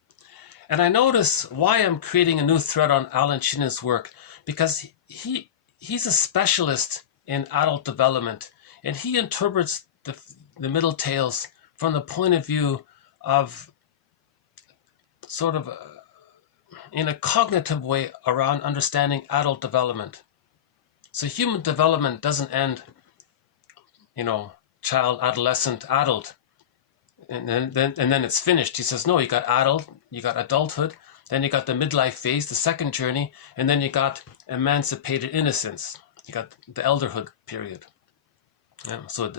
And I notice why I'm creating a new thread on Alan Chinen's work, because he's a specialist in adult development, and he interprets the middle tales from the point of view of sort of in a cognitive way around understanding adult development. So human development doesn't end, child, adolescent, adult, and then it's finished. He says, no, you got adult, you got adulthood, then you got the midlife phase, the second journey, and then you got emancipated innocence. You got the elderhood period. Yeah, so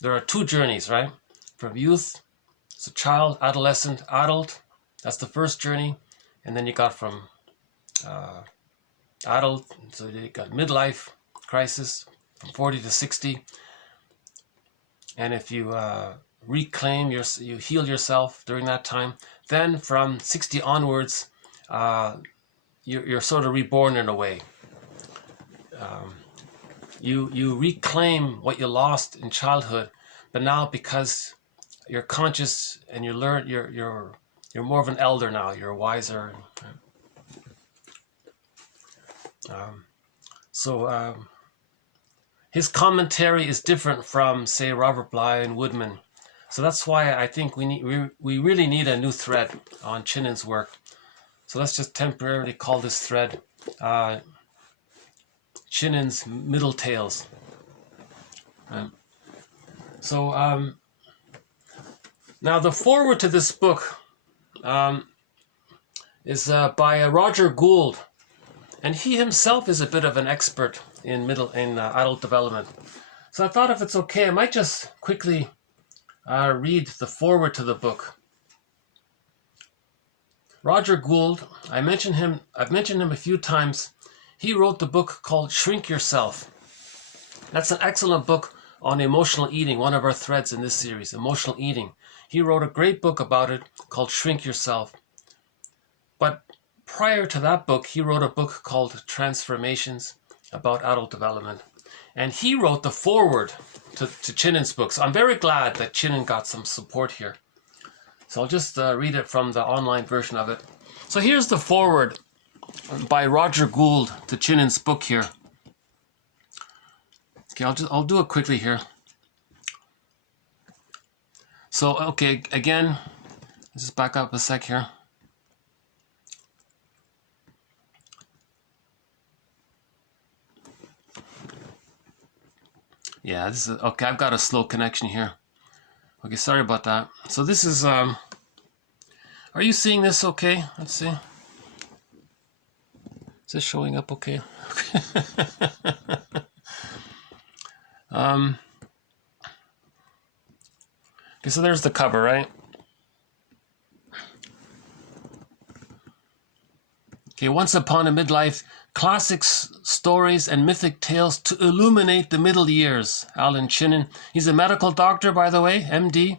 there are two journeys, right? From youth, so child, adolescent, adult, that's the first journey. And then you got from adult, so you got midlife crisis from 40 to 60. And if you reclaim, you heal yourself during that time, then from 60 onwards, you're sort of reborn in a way. You reclaim what you lost in childhood, but now because you're conscious and you learn, you're more of an elder now. You're wiser. His commentary is different from, say, Robert Bly and Woodman. So that's why I think we really need a new thread on Chinen's work. So let's just temporarily call this thread Chinen's Middle Tales. Now the foreword to this book is by Roger Gould, and he himself is a bit of an expert in adult development. So I thought, if it's okay, I might just quickly read the foreword to the book. Roger Gould, I've mentioned him a few times. He wrote the book called Shrink Yourself. That's an excellent book on emotional eating, one of our threads in this series, emotional eating. He wrote a great book about it called Shrink Yourself. But prior to that book, he wrote a book called Transformations about adult development. And he wrote the foreword to Chinen's book. So I'm very glad that Chinen got some support here. So I'll just read it from the online version of it. So here's the foreword by Roger Gould to Chinen's book here. Okay, I'll do it quickly here. So, okay, again, let's just back up a sec here. Yeah, this is, okay, I've got a slow connection here. Okay, sorry about that. So this is, are you seeing this okay? Let's see. Is this showing up okay? Okay, so there's the cover, right? Okay, once upon a midlife, classics, stories, and mythic tales to illuminate the middle years. Alan Chinen. He's a medical doctor, by the way, MD.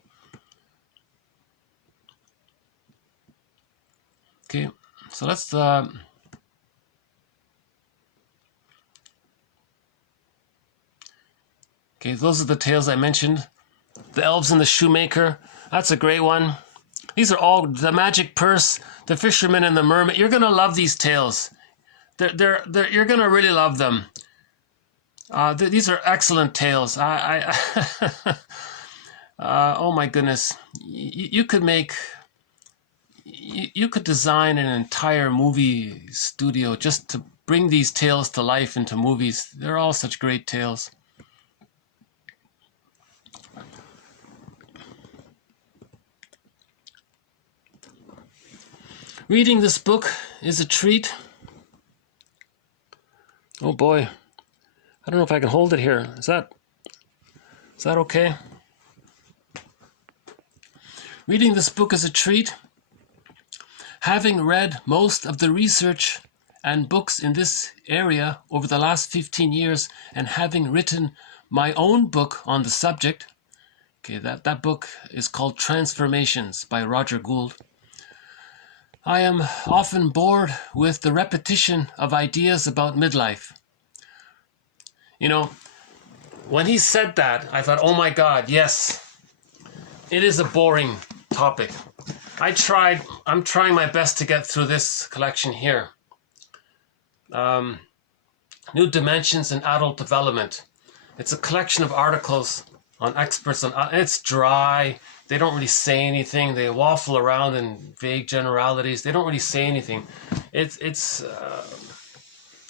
Okay, so let's... Okay, those are the tales I mentioned. The Elves and the Shoemaker. That's a great one. These are all The Magic Purse, The Fisherman and the Mermaid. You're going to love these tales. You're gonna really love them. These are excellent tales. Oh my goodness, you could make, you could design an entire movie studio just to bring these tales to life into movies. They're all such great tales. Reading this book is a treat. Oh boy, I don't know if I can hold it here. Is that okay? Reading this book is a treat. Having read most of the research and books in this area over the last 15 years and having written my own book on the subject, okay, that book is called Transformations by Roger Gould, I am often bored with the repetition of ideas about midlife. You know, when he said that, I thought, oh my God, yes, it is a boring topic. I'm trying my best to get through this collection here. New Dimensions in Adult Development. It's a collection of articles on experts on, it's dry. They don't really say anything. They waffle around in vague generalities. They don't really say anything.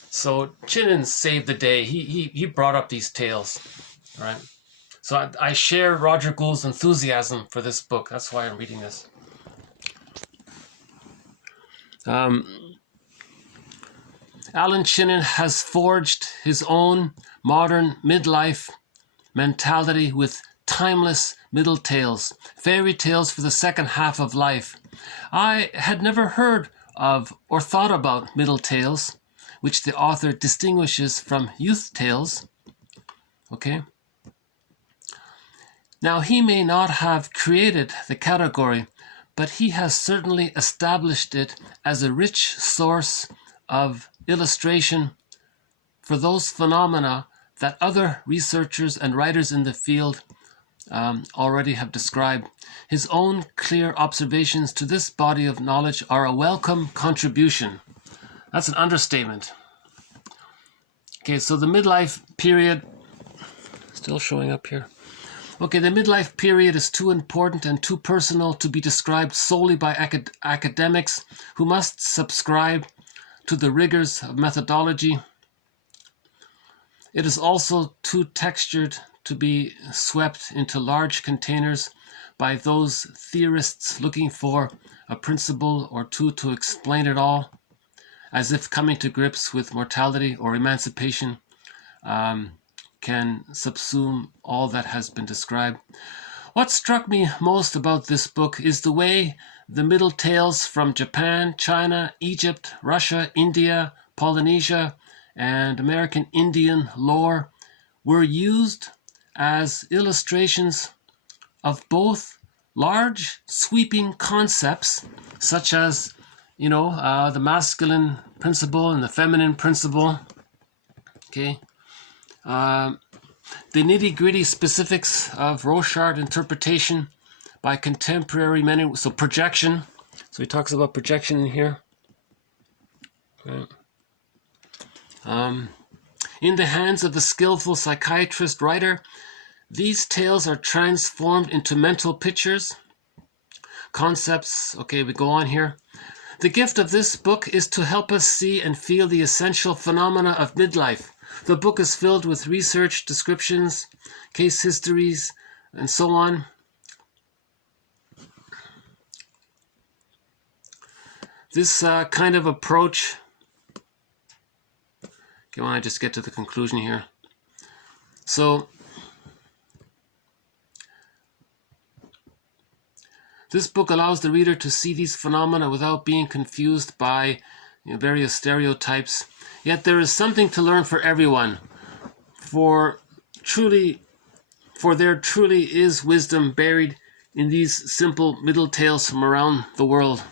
So Chinen saved the day. He brought up these tales, right? So I share Roger Gould's enthusiasm for this book. That's why I'm reading this. Alan Chinen has forged his own modern midlife mentality with timeless middle tales, fairy tales for the second half of life. I had never heard of or thought about middle tales, which the author distinguishes from youth tales. Okay. Now, he may not have created the category, but he has certainly established it as a rich source of illustration for those phenomena that other researchers and writers in the field already have described. His own clear observations to this body of knowledge are a welcome contribution. That's an understatement. Okay, so the midlife period, still showing up here. Okay, the midlife period is too important and too personal to be described solely by academics who must subscribe to the rigors of methodology. It is also too textured to be swept into large containers by those theorists looking for a principle or two to explain it all, as if coming to grips with mortality or emancipation can subsume all that has been described. What struck me most about this book is the way the middle tales from Japan, China, Egypt, Russia, India, Polynesia, and American Indian lore were used as illustrations of both large sweeping concepts such as, the masculine principle and the feminine principle. Okay. The nitty-gritty specifics of Rochard interpretation by contemporary men. So projection. So he talks about projection in here. Okay. In the hands of the skillful psychiatrist writer, these tales are transformed into mental pictures, concepts. Okay, we go on here. The gift of this book is to help us see and feel the essential phenomena of midlife. The book is filled with research, descriptions, case histories, and so on. This kind of approach. Okay, I want to just get to the conclusion here. So, this book allows the reader to see these phenomena without being confused by various stereotypes. Yet there is something to learn for everyone. For there truly is wisdom buried in these simple middle tales from around the world.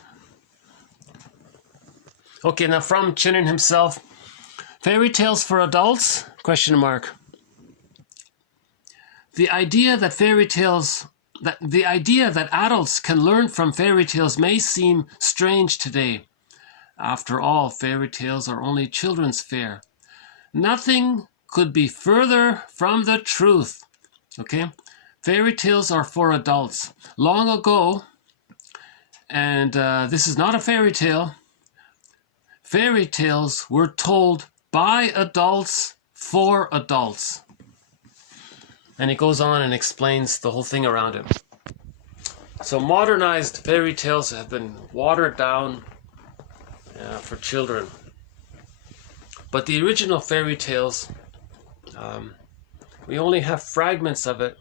Okay, now from Chinen himself. Fairy tales for adults? ? The idea that adults can learn from fairy tales may seem strange today, After all, fairy tales are only children's fare. Nothing could be further from the truth. Okay? Fairy tales are for adults. Long ago, and this is not a fairy tale, fairy tales were told by adults for adults. And he goes on and explains the whole thing around it. So modernized fairy tales have been watered down for children. But the original fairy tales, we only have fragments of it.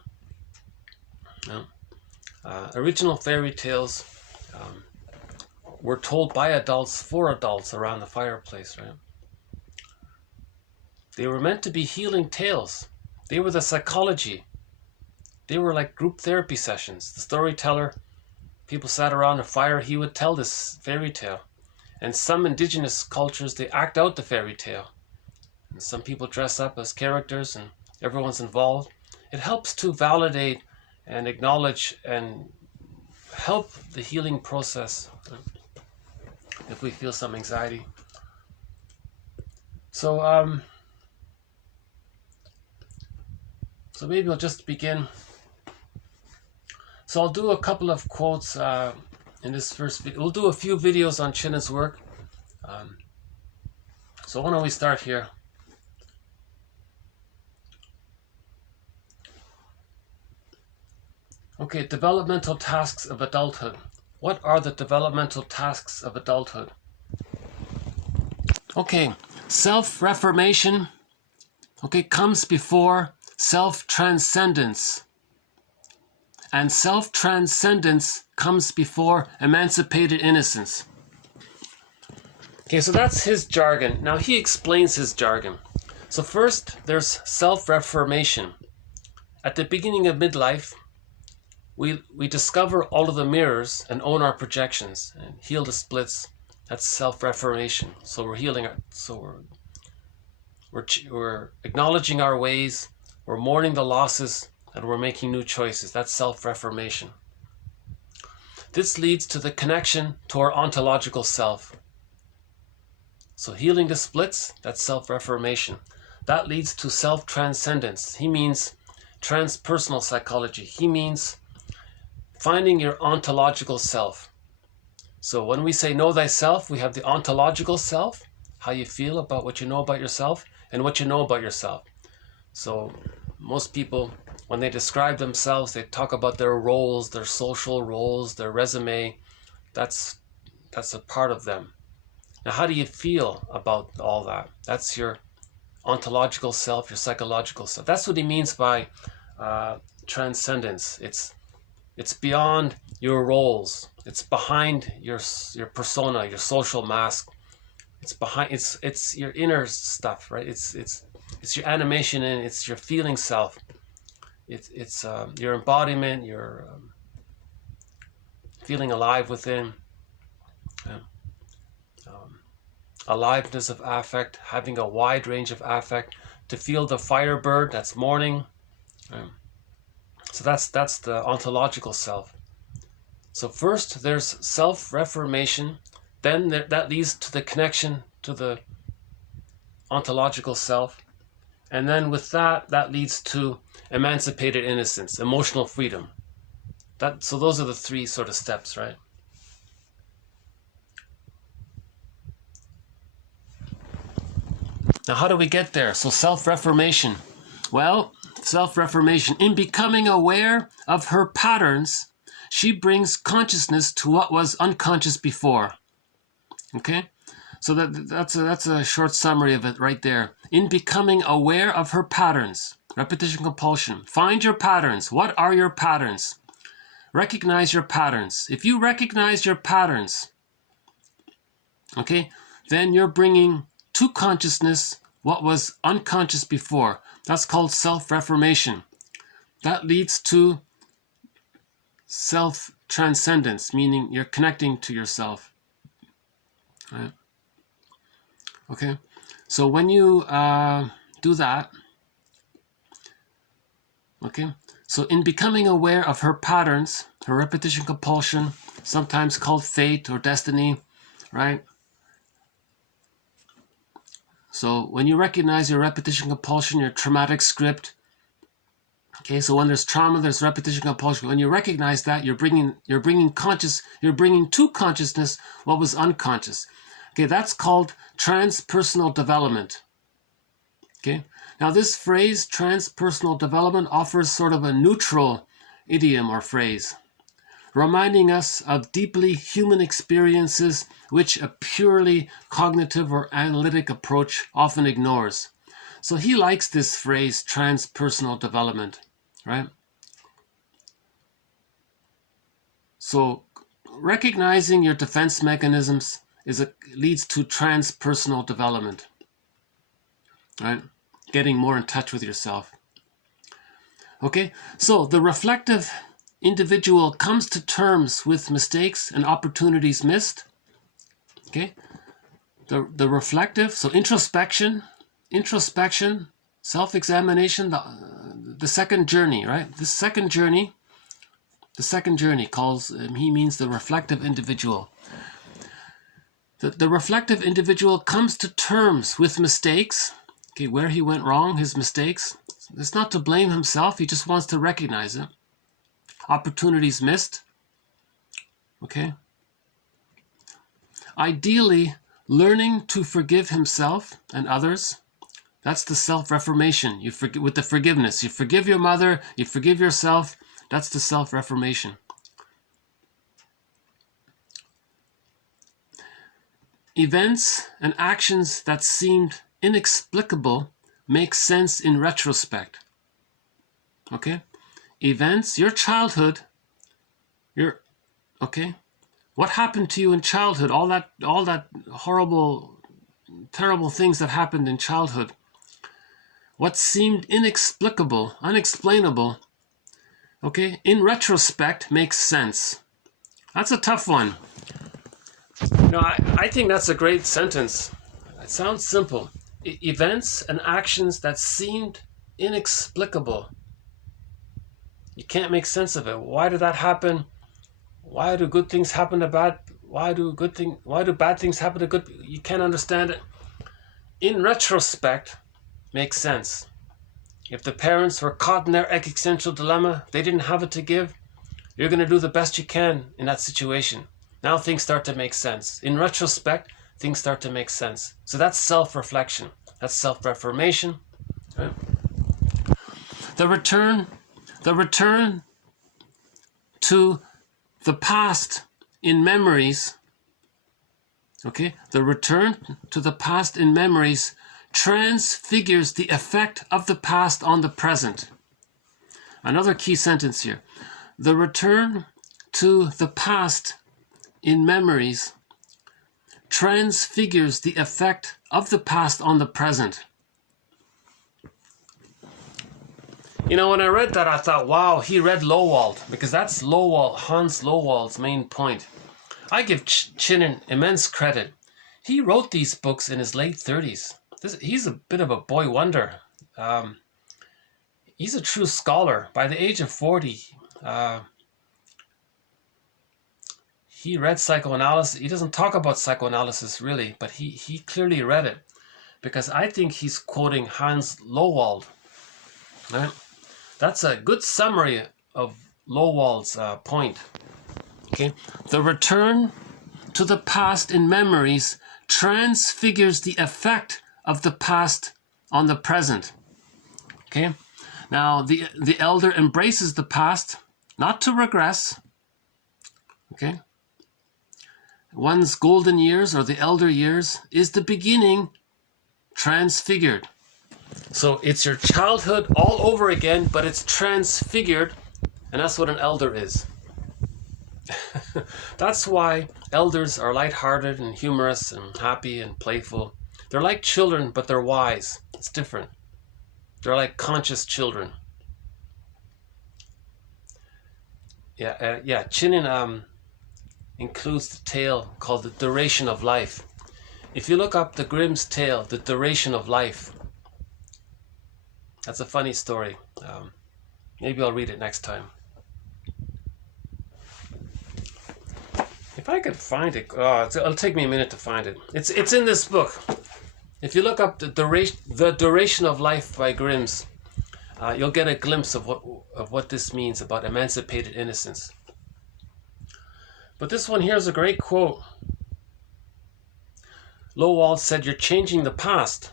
Original fairy tales were told by adults for adults around the fireplace, right? They were meant to be healing tales. They were the psychology. They were like group therapy sessions. The storyteller, people sat around a fire, he would tell this fairy tale. And some indigenous cultures, they act out the fairy tale. And some people dress up as characters and everyone's involved. It helps to validate and acknowledge and help the healing process if we feel some anxiety. So maybe I'll just begin. So I'll do a couple of quotes in this first video. We'll do a few videos on Chinen's work. So why don't we start here? Okay, developmental tasks of adulthood. What are the developmental tasks of adulthood? Okay, self-reformation, okay, comes before self-transcendence. And self-transcendence comes before emancipated innocence. Okay, so that's his jargon. Now he explains his jargon. So first, there's self-reformation. At the beginning of midlife, we discover all of the mirrors and own our projections and heal the splits. That's self-reformation. So we're healing. We're acknowledging our ways. We're mourning the losses, and we're making new choices. That's self-reformation. This leads to the connection to our ontological self. So healing the splits, that's self-reformation. That leads to self-transcendence. He means transpersonal psychology. He means finding your ontological self. So when we say know thyself, we have the ontological self, how you feel about what you know about yourself, and what you know about yourself. So most people, when they describe themselves, they talk about their roles, their social roles, their resume. That's a part of them. Now, how do you feel about all that? That's your ontological self, your psychological self. That's what he means by transcendence. It's beyond your roles. It's behind your persona, your social mask. It's behind. It's your inner stuff, right? It's your animation and it's your feeling self. It's your embodiment, your feeling alive within. Aliveness of affect, having a wide range of affect, to feel the firebird, that's mourning. So that's the ontological self. So first there's self-reformation, then that leads to the connection to the ontological self, and then with that leads to emancipated innocence, emotional freedom. So those are the three sort of steps, right? Now, how do we get there? So self-reformation. Well, self-reformation. In becoming aware of her patterns, she brings consciousness to what was unconscious before. Okay? So that's a short summary of it right there. In becoming aware of her patterns. Repetition compulsion. Find your patterns. What are your patterns? Recognize your patterns. If you recognize your patterns, okay, then you're bringing to consciousness what was unconscious before. That's called self-reformation. That leads to self-transcendence, meaning you're connecting to yourself. Right? Okay, so when you do that, okay, so in becoming aware of her patterns, her repetition compulsion, sometimes called fate or destiny, right? So when you recognize your repetition compulsion, your traumatic script, okay, so when there's trauma, there's repetition compulsion. When you recognize that, you're bringing to consciousness what was unconscious. Okay, that's called transpersonal development. Okay, now this phrase, transpersonal development, offers sort of a neutral idiom or phrase, reminding us of deeply human experiences which a purely cognitive or analytic approach often ignores. So he likes this phrase, transpersonal development, right? So recognizing your defense mechanisms leads to transpersonal development, right? Getting more in touch with yourself. Okay, so the reflective individual comes to terms with mistakes and opportunities missed. Okay, the reflective, so introspection, self-examination, the second journey, right? The second journey he means the reflective individual. The reflective individual comes to terms with mistakes, okay, where he went wrong, his mistakes. It's not to blame himself, he just wants to recognize it. Opportunities missed, okay. Ideally, learning to forgive himself and others, that's the self-reformation. You forgive with the forgiveness. You forgive your mother, you forgive yourself, that's the self-reformation. Events and actions that seemed inexplicable make sense in retrospect. Okay? Events, your childhood, okay? What happened to you in childhood? All that horrible, terrible things that happened in childhood. What seemed inexplicable, unexplainable, okay, in retrospect makes sense. That's a tough one. No, I think that's a great sentence. It sounds simple. Events and actions that seemed inexplicable. You can't make sense of it. Why did that happen? Why do good things happen to bad? Why do bad things happen to good? You can't understand it. In retrospect, makes sense. If the parents were caught in their existential dilemma, they didn't have it to give, you're going to do the best you can in that situation. Now things start to make sense. In retrospect, things start to make sense. So that's self-reflection. That's self-reformation. Right? The return to the past in memories, okay? The return to the past in memories transfigures the effect of the past on the present. Another key sentence here. The return to the past in memories transfigures the effect of the past on the present. You know, when I read that, I thought, wow, he read Lowald, because that's Hans Lowald's main point. I give Chinen immense credit. He wrote these books in his late 30s. He's a bit of a boy wonder. He's a true scholar. By the age of 40, he read psychoanalysis. He doesn't talk about psychoanalysis really, but he clearly read it, because I think he's quoting Hans Lowald. Right? That's a good summary of Lowald's point. Okay, the return to the past in memories transfigures the effect of the past on the present. Okay, now the elder embraces the past, not to regress. Okay, one's golden years or the elder years is the beginning transfigured. So it's your childhood all over again, but it's transfigured, and that's what an elder is. That's why elders are lighthearted and humorous and happy and playful. They're like children, but they're wise. It's different. They're like conscious children. Chinen includes the tale called The Duration of Life. If you look up the Grimm's tale, The Duration of Life, that's a funny story. Maybe I'll read it next time. If I could find it, it'll take me a minute to find it. It's in this book. If you look up the duration of life by Grimm's, you'll get a glimpse of what this means about emancipated innocence. But this one here is a great quote. Lowald said, "You're changing the past."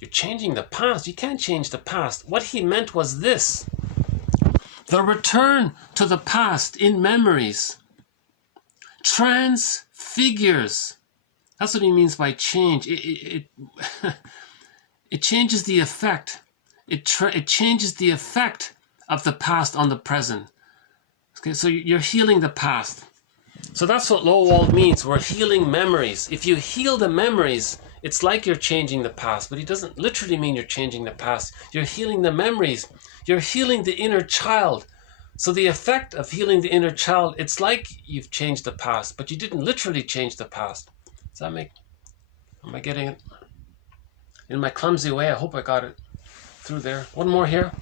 You're changing the past? You can't change the past. What he meant was this: the return to the past in memories transfigures. That's what he means by change. It changes the effect. It changes the effect of the past on the present. Okay, so you're healing the past. So that's what Lowald means. We're healing memories. If you heal the memories, it's like you're changing the past, but he doesn't literally mean you're changing the past. You're healing the memories. You're healing the inner child. So the effect of healing the inner child, it's like you've changed the past, but you didn't literally change the past. Does that make... Am I getting it in my clumsy way? I hope I got it through there. One more here.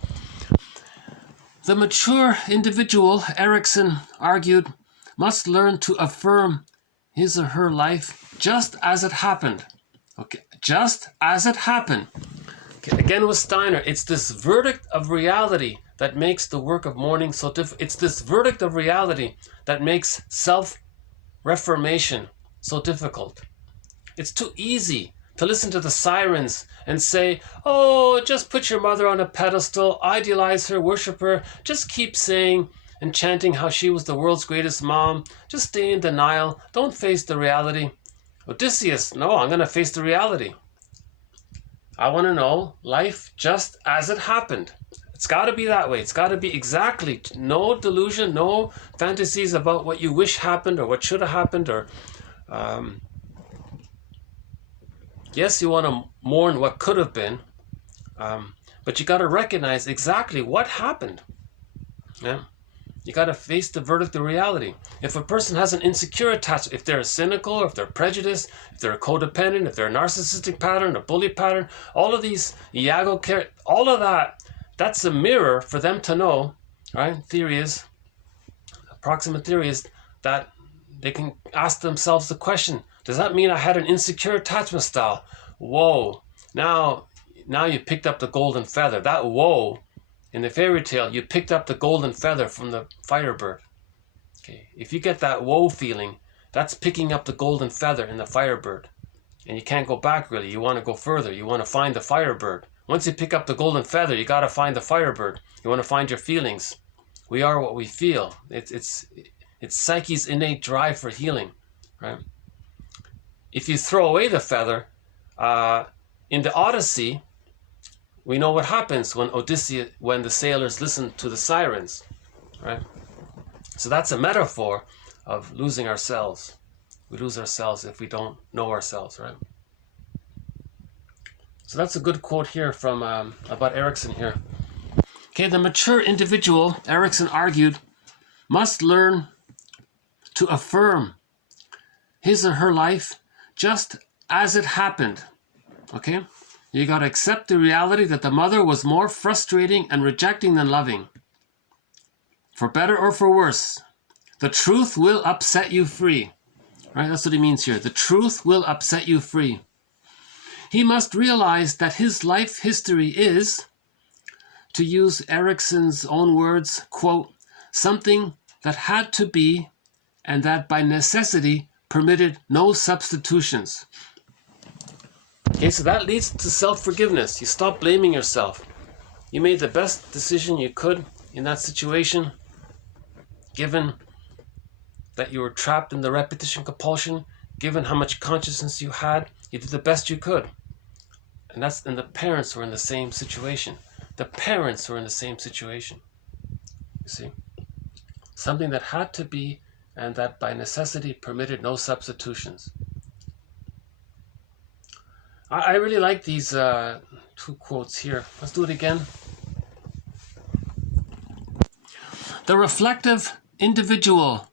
The mature individual, Erikson argued, must learn to affirm his or her life just as it happened. Okay, just as it happened. Okay, again with Steiner, it's this verdict of reality that makes the work of mourning so difficult. It's this verdict of reality that makes self-reformation so difficult. It's too easy to listen to the sirens and say, oh, just put your mother on a pedestal, idealize her, worship her, just keep saying and chanting how she was the world's greatest mom, just stay in denial, don't face the reality. Odysseus, no, I'm going to face the reality. I want to know life just as it happened. It's got to be that way. It's got to be exactly, no delusion, no fantasies about what you wish happened or what should have happened, or yes, you want to mourn what could have been, but you got to recognize exactly what happened. Yeah, you got to face the verdict of reality. If a person has an insecure attachment, if they're cynical, or if they're prejudiced, if they're a codependent, if they're a narcissistic pattern, a bully pattern, all of these Iago care, all of that, that's a mirror for them to know, right? Theory is, approximate theory is that they can ask themselves the question, does that mean I had an insecure attachment style? Whoa, now you picked up the golden feather. That whoa, in the fairy tale, you picked up the golden feather from the firebird. Okay, if you get that whoa feeling, that's picking up the golden feather in the firebird. And you can't go back really, you want to go further, you want to find the firebird. Once you pick up the golden feather, you got to find the firebird. You want to find your feelings. We are what we feel. It's psyche's innate drive for healing, right? If you throw away the feather, in the Odyssey, we know what happens when the sailors listen to the sirens, right? So that's a metaphor of losing ourselves. We lose ourselves if we don't know ourselves, right? So that's a good quote here from about Erikson here. Okay, the mature individual, Erikson argued, must learn to affirm his or her life just as it happened. Okay? You got to accept the reality that the mother was more frustrating and rejecting than loving. For better or for worse, the truth will upset you free. Right? That's what he means here. The truth will upset you free. He must realize that his life history is, to use Erikson's own words, quote, something that had to be and that by necessity permitted no substitutions. Okay, so that leads to self-forgiveness. You stop blaming yourself. You made the best decision you could in that situation, given that you were trapped in the repetition compulsion, given how much consciousness you had, you did the best you could. And the parents were in the same situation. The parents were in the same situation. You see? Something that had to be and that by necessity permitted no substitutions. I really like these two quotes here. Let's do it again. The reflective individual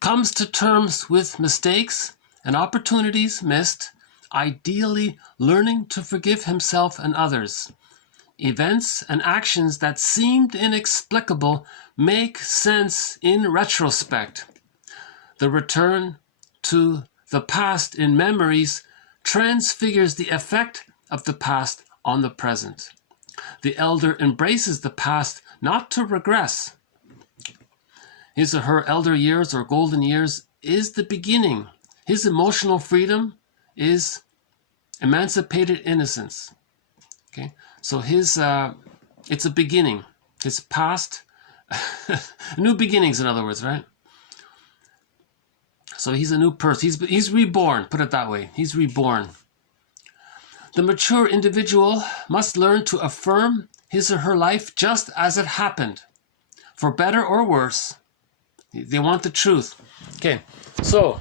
comes to terms with mistakes and opportunities missed, ideally learning to forgive himself and others. Events and actions that seemed inexplicable make sense in retrospect. The return to the past in memories transfigures the effect of the past on the present. The elder embraces the past not to regress. His or her elder years or golden years is the beginning. His emotional freedom is emancipated innocence. Okay, so his it's a beginning. His past, new beginnings, in other words, right? So he's a new person. He's reborn. Put it that way. He's reborn. The mature individual must learn to affirm his or her life just as it happened, for better or worse. They want the truth. Okay, so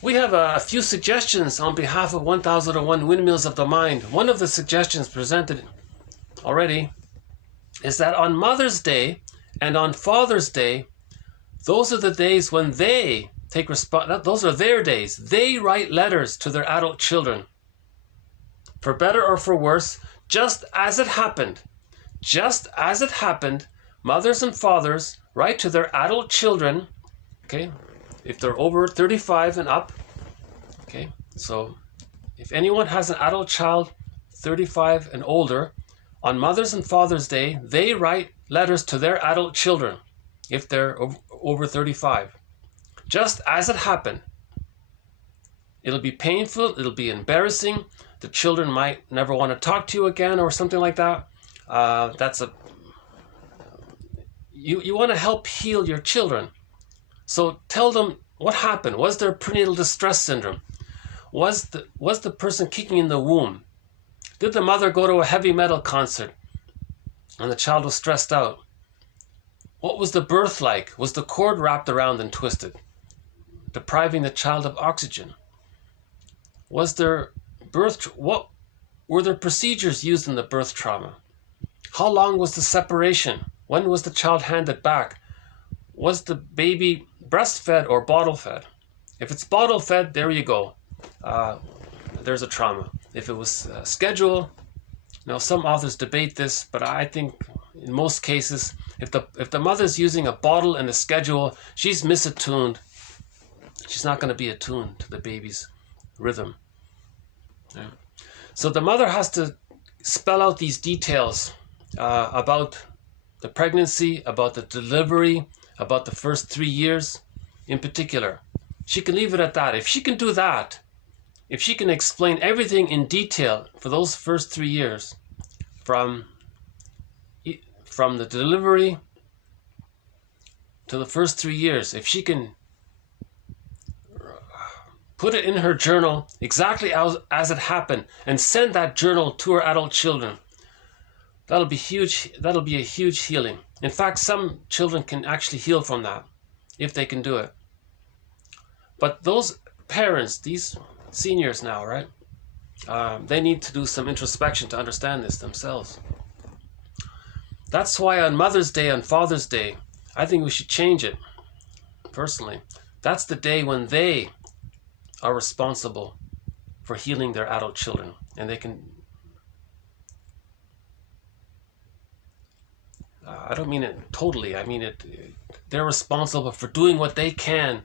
we have a few suggestions on behalf of 1001 Windmills of the Mind. One of the suggestions presented already is that on Mother's Day and on Father's Day, those are the days when they take those are their days. They write letters to their adult children. For better or for worse, just as it happened. Just as it happened, mothers and fathers write to their adult children, okay, if they're over 35 and up, okay, so if anyone has an adult child 35 and older, on Mother's and Father's Day, they write letters to their adult children if they're over 35. Just as it happened. It'll be painful, it'll be embarrassing, the children might never want to talk to you again or something like that. You want to help heal your children. So tell them what happened. Was there prenatal distress syndrome? Was the person kicking in the womb? Did the mother go to a heavy metal concert and the child was stressed out? What was the birth like? Was the cord wrapped around and twisted, depriving the child of oxygen? Was there what were there procedures used in the birth trauma? How long was the separation? When was the child handed back? Was the baby breastfed or bottle fed? If it's bottle fed, there you go. There's a trauma. If it was scheduled, now some authors debate this, but I think in most cases, if the mother's using a bottle and a schedule, she's misattuned. She's not going to be attuned to the baby's rhythm. Yeah. So the mother has to spell out these details about the pregnancy, about the delivery, about the first 3 years in particular. She can leave it at that. If she can do that, if she can explain everything in detail for those first 3 years, from the delivery to the first 3 years, if she can put it in her journal exactly as it happened and send that journal to her adult children, that'll be huge. That'll be a huge healing. In fact, some children can actually heal from that if they can do it. But those parents, these seniors now, right? They need to do some introspection to understand this themselves. That's why on Mother's Day and Father's Day, I think we should change it, personally. That's the day when they are responsible for healing their adult children. And they can... I don't mean it totally. I mean it. They're responsible for doing what they can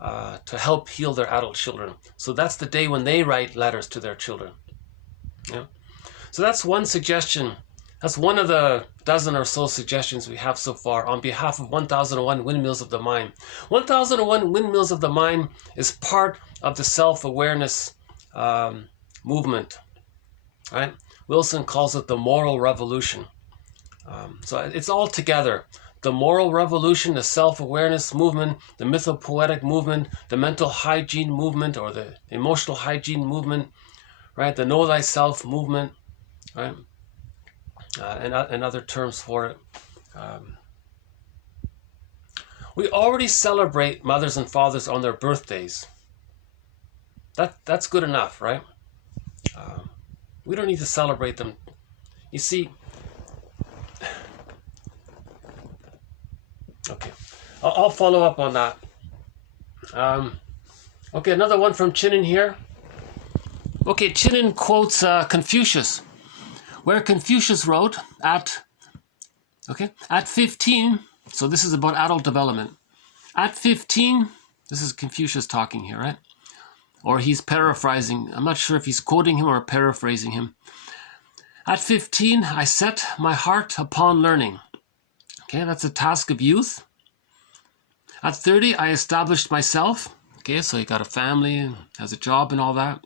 to help heal their adult children. So that's the day when they write letters to their children. Yeah. So that's one suggestion. That's one of the dozen or so suggestions we have so far on behalf of 1001 Windmills of the Mind. 1001 Windmills of the Mind is part of the self-awareness movement. Right? Wilson calls it the moral revolution. So it's all together. The moral revolution, the self-awareness movement, the mythopoetic movement, the mental hygiene movement, or the emotional hygiene movement, right? The know thyself movement, right? And other terms for it. We already celebrate mothers and fathers on their birthdays. That's good enough, right? We don't need to celebrate them. You see, okay, I'll follow up on that. Okay, another one from Chinen here. Okay, Chinen quotes Confucius, where Confucius wrote at 15, so this is about adult development. At 15, this is Confucius talking here, right? or he's paraphrasing. I'm not sure if he's quoting him or paraphrasing him. At 15, I set my heart upon learning. Okay, that's a task of youth. At 30, I established myself. Okay, so he got a family, has a job and all that.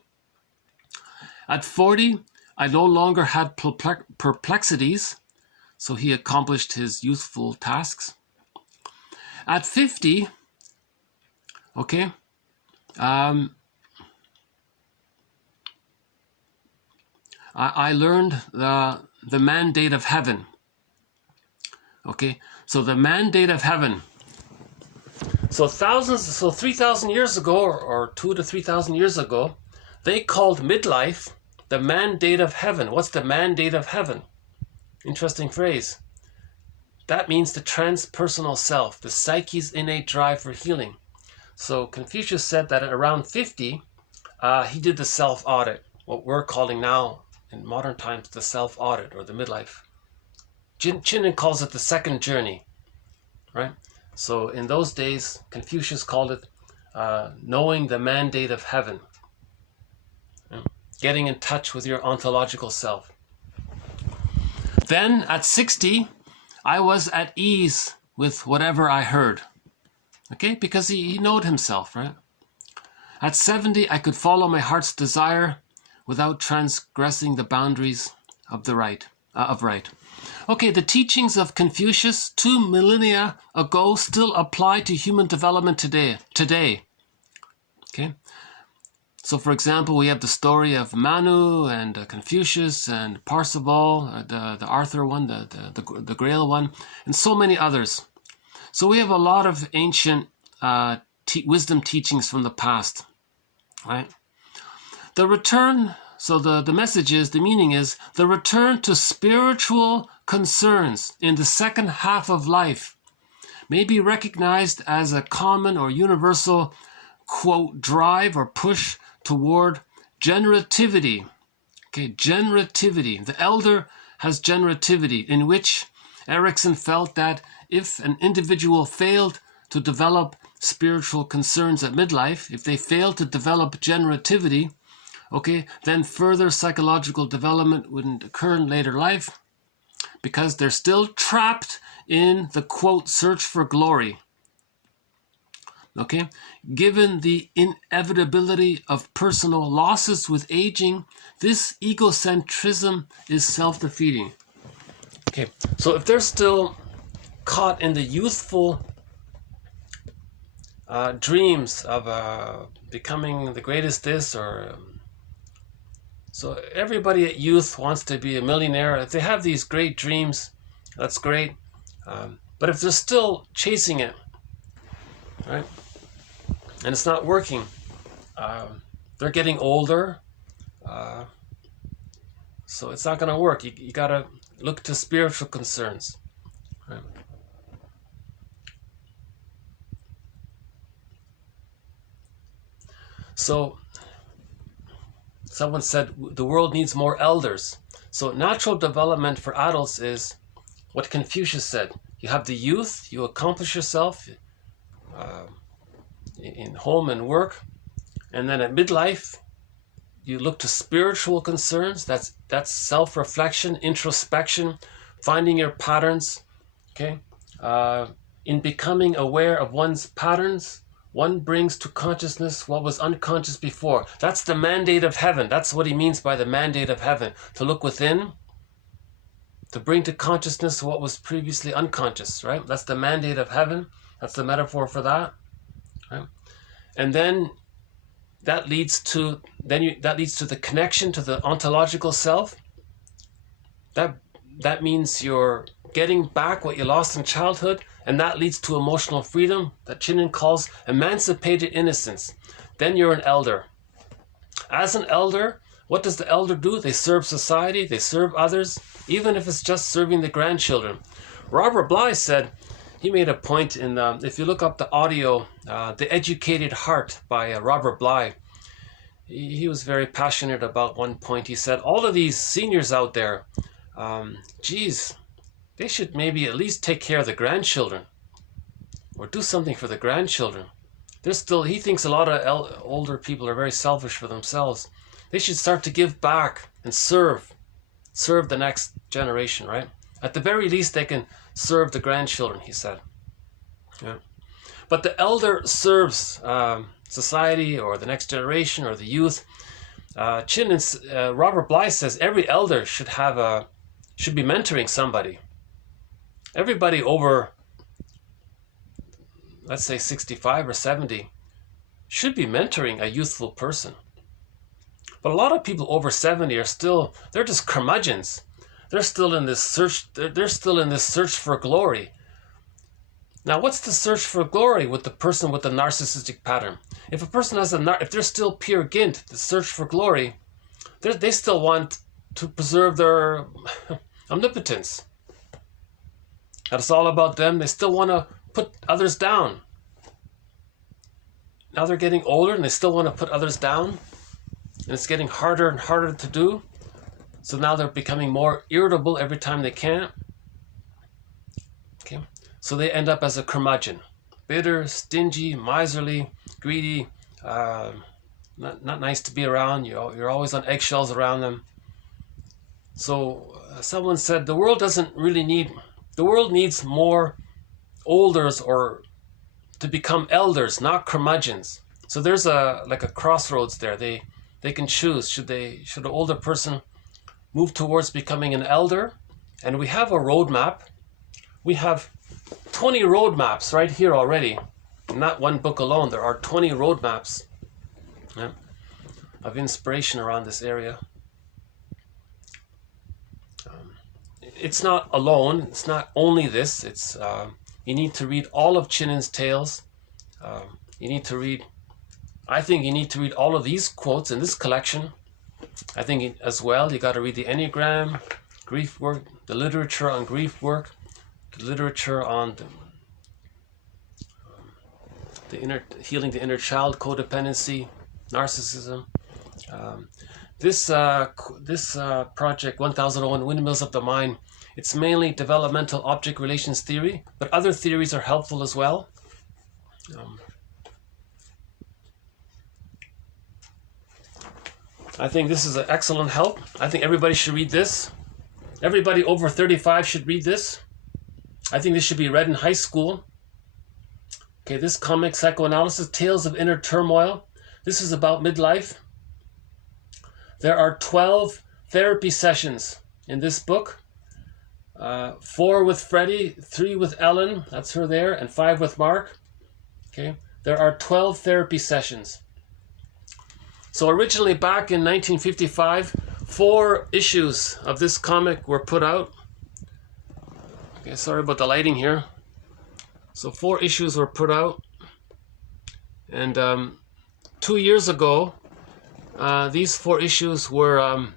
At 40, I no longer had perplexities, so he accomplished his youthful tasks. At 50, okay, I learned the mandate of heaven. Okay, so the mandate of heaven. So 3,000 years ago, or 2,000 to 3,000 years ago, they called midlife the mandate of heaven. What's the mandate of heaven? Interesting phrase. That means the transpersonal self, the psyche's innate drive for healing. So Confucius said that at around 50, he did the self-audit, what we're calling now in modern times the self-audit or the midlife. Chinen calls it the second journey, right? So in those days, Confucius called it knowing the mandate of heaven, getting in touch with your ontological self. Then at 60, I was at ease with whatever I heard, okay? Because he knowed himself, right? At 70, I could follow my heart's desire without transgressing the boundaries of the right. Okay, the teachings of Confucius 2 millennia ago still apply to human development today. Okay, so for example, we have the story of Manu and Confucius and Parsifal, the Arthur one, the Grail one, and so many others. So we have a lot of ancient wisdom teachings from the past, right? The return, so the message is, the meaning is, the return to spiritual concerns in the second half of life may be recognized as a common or universal, quote, drive or push toward generativity. Okay, generativity. The elder has generativity, in which Erikson felt that if an individual failed to develop spiritual concerns at midlife, if they failed to develop generativity, okay, then further psychological development wouldn't occur in later life because they're still trapped in the, quote, search for glory. Okay, given the inevitability of personal losses with aging, this egocentrism is self-defeating. Okay, so if they're still caught in the youthful dreams of becoming the greatest this or so everybody at youth wants to be a millionaire. If they have these great dreams, that's great. But if they're still chasing it, right, and it's not working, they're getting older, so it's not going to work. You got to look to spiritual concerns. Right? So someone said the world needs more elders. So natural development for adults is what Confucius said. You have the youth, you accomplish yourself in home and work, and then at midlife, you look to spiritual concerns. That's self-reflection, introspection, finding your patterns. Okay, in becoming aware of one's patterns, one brings to consciousness what was unconscious before. That's the mandate of heaven. That's what he means by the mandate of heaven. To look within, to bring to consciousness what was previously unconscious, right? That's the mandate of heaven. That's the metaphor for that, right? And then that leads to the connection to the ontological self. That means you're getting back what you lost in childhood, and that leads to emotional freedom that Chinen calls emancipated innocence. Then you're an elder. As an elder, what does the elder do? They serve society, they serve others, even if it's just serving the grandchildren. Robert Bly said, he made a point in, if you look up the audio, The Educated Heart by Robert Bly, he was very passionate about one point. He said, all of these seniors out there, geez, they should maybe at least take care of the grandchildren or do something for the grandchildren. he thinks a lot of older people are very selfish for themselves. They should start to give back and serve the next generation, right? At the very least, they can serve the grandchildren, he said. Yeah. But the elder serves society or the next generation or the youth. Chinen, Robert Bly says every elder should be mentoring somebody. Everybody over, let's say 65 or 70, should be mentoring a youthful person. But a lot of people over 70 they're just curmudgeons. They're still in this search for glory. Now, what's the search for glory with the person with the narcissistic pattern? If a person if they're still pure Gint, the search for glory, they still want to preserve their omnipotence. That's all about them. They still want to put others down. Now they're getting older and they still want to put others down. And it's getting harder and harder to do. So now they're becoming more irritable every time they can. Okay. So they end up as a curmudgeon. Bitter, stingy, miserly, greedy, not nice to be around. You're always on eggshells around them. So someone said the world needs more olders or to become elders, not curmudgeons. So there's like a crossroads there. They can choose. Should an older person move towards becoming an elder? And we have a roadmap. We have 20 roadmaps right here already. Not one book alone. There are 20 roadmaps of inspiration around this area. It's not alone. It's not only this. It's you need to read all of Chinen's tales. I think you need to read all of these quotes in this collection. I think as well you got to read the Enneagram, grief work, the literature on grief work, the literature on healing the inner child, codependency, narcissism. This project, 1001 Windmills of the Mind, it's mainly developmental object relations theory, but other theories are helpful as well. I think this is an excellent help. I think everybody should read this. Everybody over 35 should read this. I think this should be read in high school. Okay, this comic, Psychoanalysis, Tales of Inner Turmoil. This is about midlife. There are 12 therapy sessions in this book. 4 with Freddie, 3 with Ellen, that's her there, and 5 with Mark. Okay, there are 12 therapy sessions. So originally back in 1955, 4 issues of this comic were put out. Okay, sorry about the lighting here. So 4 issues were put out. And 2 years ago, these 4 issues were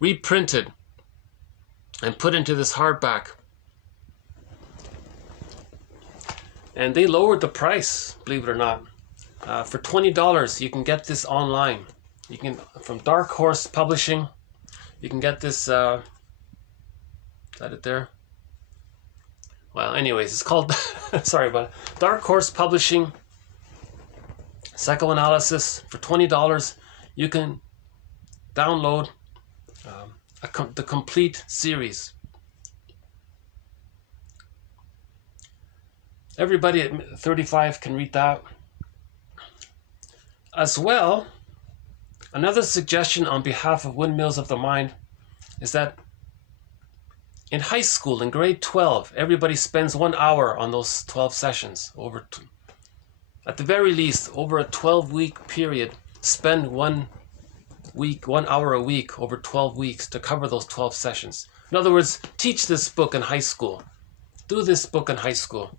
reprinted and put into this hardback. And they lowered the price, believe it or not. For $20, you can get this online. You can, from Dark Horse Publishing, you can get this, is that it there? Well, anyways, it's called, sorry about it, Dark Horse Publishing, Psychoanalysis. For $20, you can download the complete series. Everybody at 35 can read that. As well, another suggestion on behalf of Windmills of the Mind is that in high school, in grade 12, everybody spends 1 hour on those 12 sessions. At the very least, over a 12-week period, spend 1 hour a week over 12 weeks to cover those 12 sessions. In other words, teach this book in high school. Do this book in high school.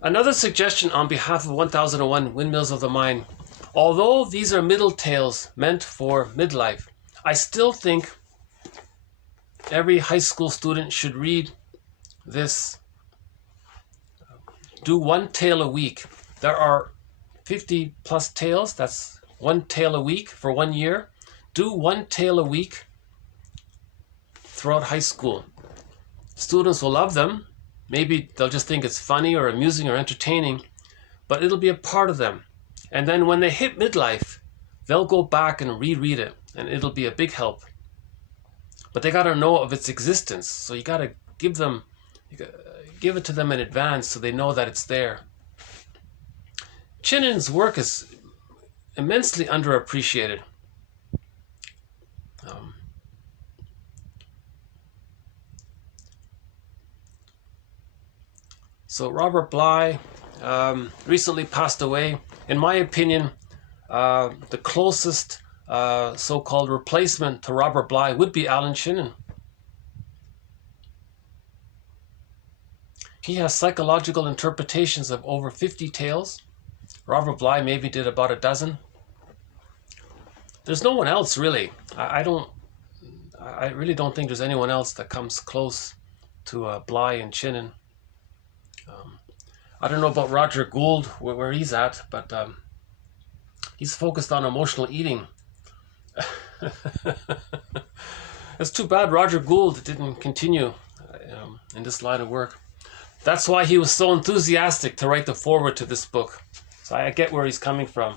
Another suggestion on behalf of 1001 Windmills of the Mind. Although these are middle tales meant for midlife, I still think every high school student should read this. Do 1 tale a week. There are 50 plus tales. That's 1 tale a week for 1 year. Do 1 tale a week throughout high school. Students will love them. Maybe they'll just think it's funny or amusing or entertaining. but it'll be a part of them. And then when they hit midlife, they'll go back and reread it, and it'll be a big help. But they got to know of its existence, so you got to give it to them in advance so they know that it's there. Chinen's work is immensely underappreciated. So Robert Bly recently passed away. In my opinion, the closest so-called replacement to Robert Bly would be Alan Chinen. He has psychological interpretations of over 50 tales. Robert Bly maybe did about a dozen. There's no one else really. I really don't think there's anyone else that comes close to Bly and Chinen. I don't know about Roger Gould, where he's at, but he's focused on emotional eating. It's too bad Roger Gould didn't continue in this line of work. That's why he was so enthusiastic to write the foreword to this book. So I get where he's coming from.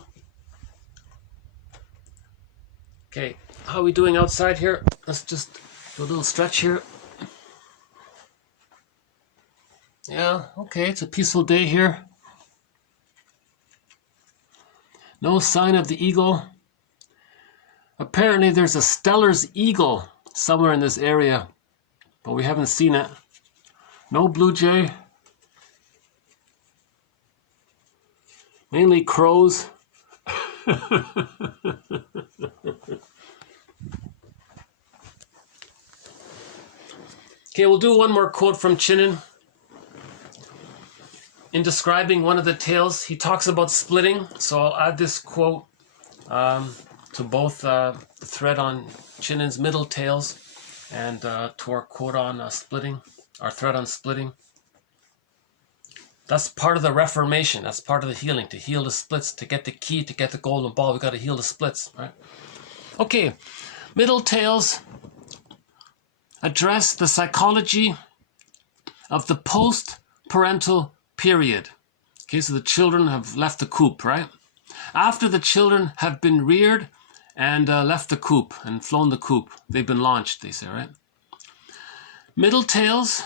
Okay, how are we doing outside here? Let's just do a little stretch here. Yeah, okay, it's a peaceful day here. No sign of the eagle. Apparently there's a Steller's eagle somewhere in this area, but we haven't seen it. No blue jay. Mainly crows. Okay, we'll do one more quote from Chinen. In describing one of the tales, he talks about splitting. So I'll add this quote to both the thread on Chinen's middle tales and to our quote on splitting, our thread on splitting. That's part of the Reformation. That's part of the healing. To heal the splits, to get the key, to get the golden ball, we got to heal the splits, right? Okay, middle tales address the psychology of the post-parental period. Okay, so the children have left the coop, right? After the children have been reared and left the coop and flown the coop, they've been launched, they say, right? Middle tales,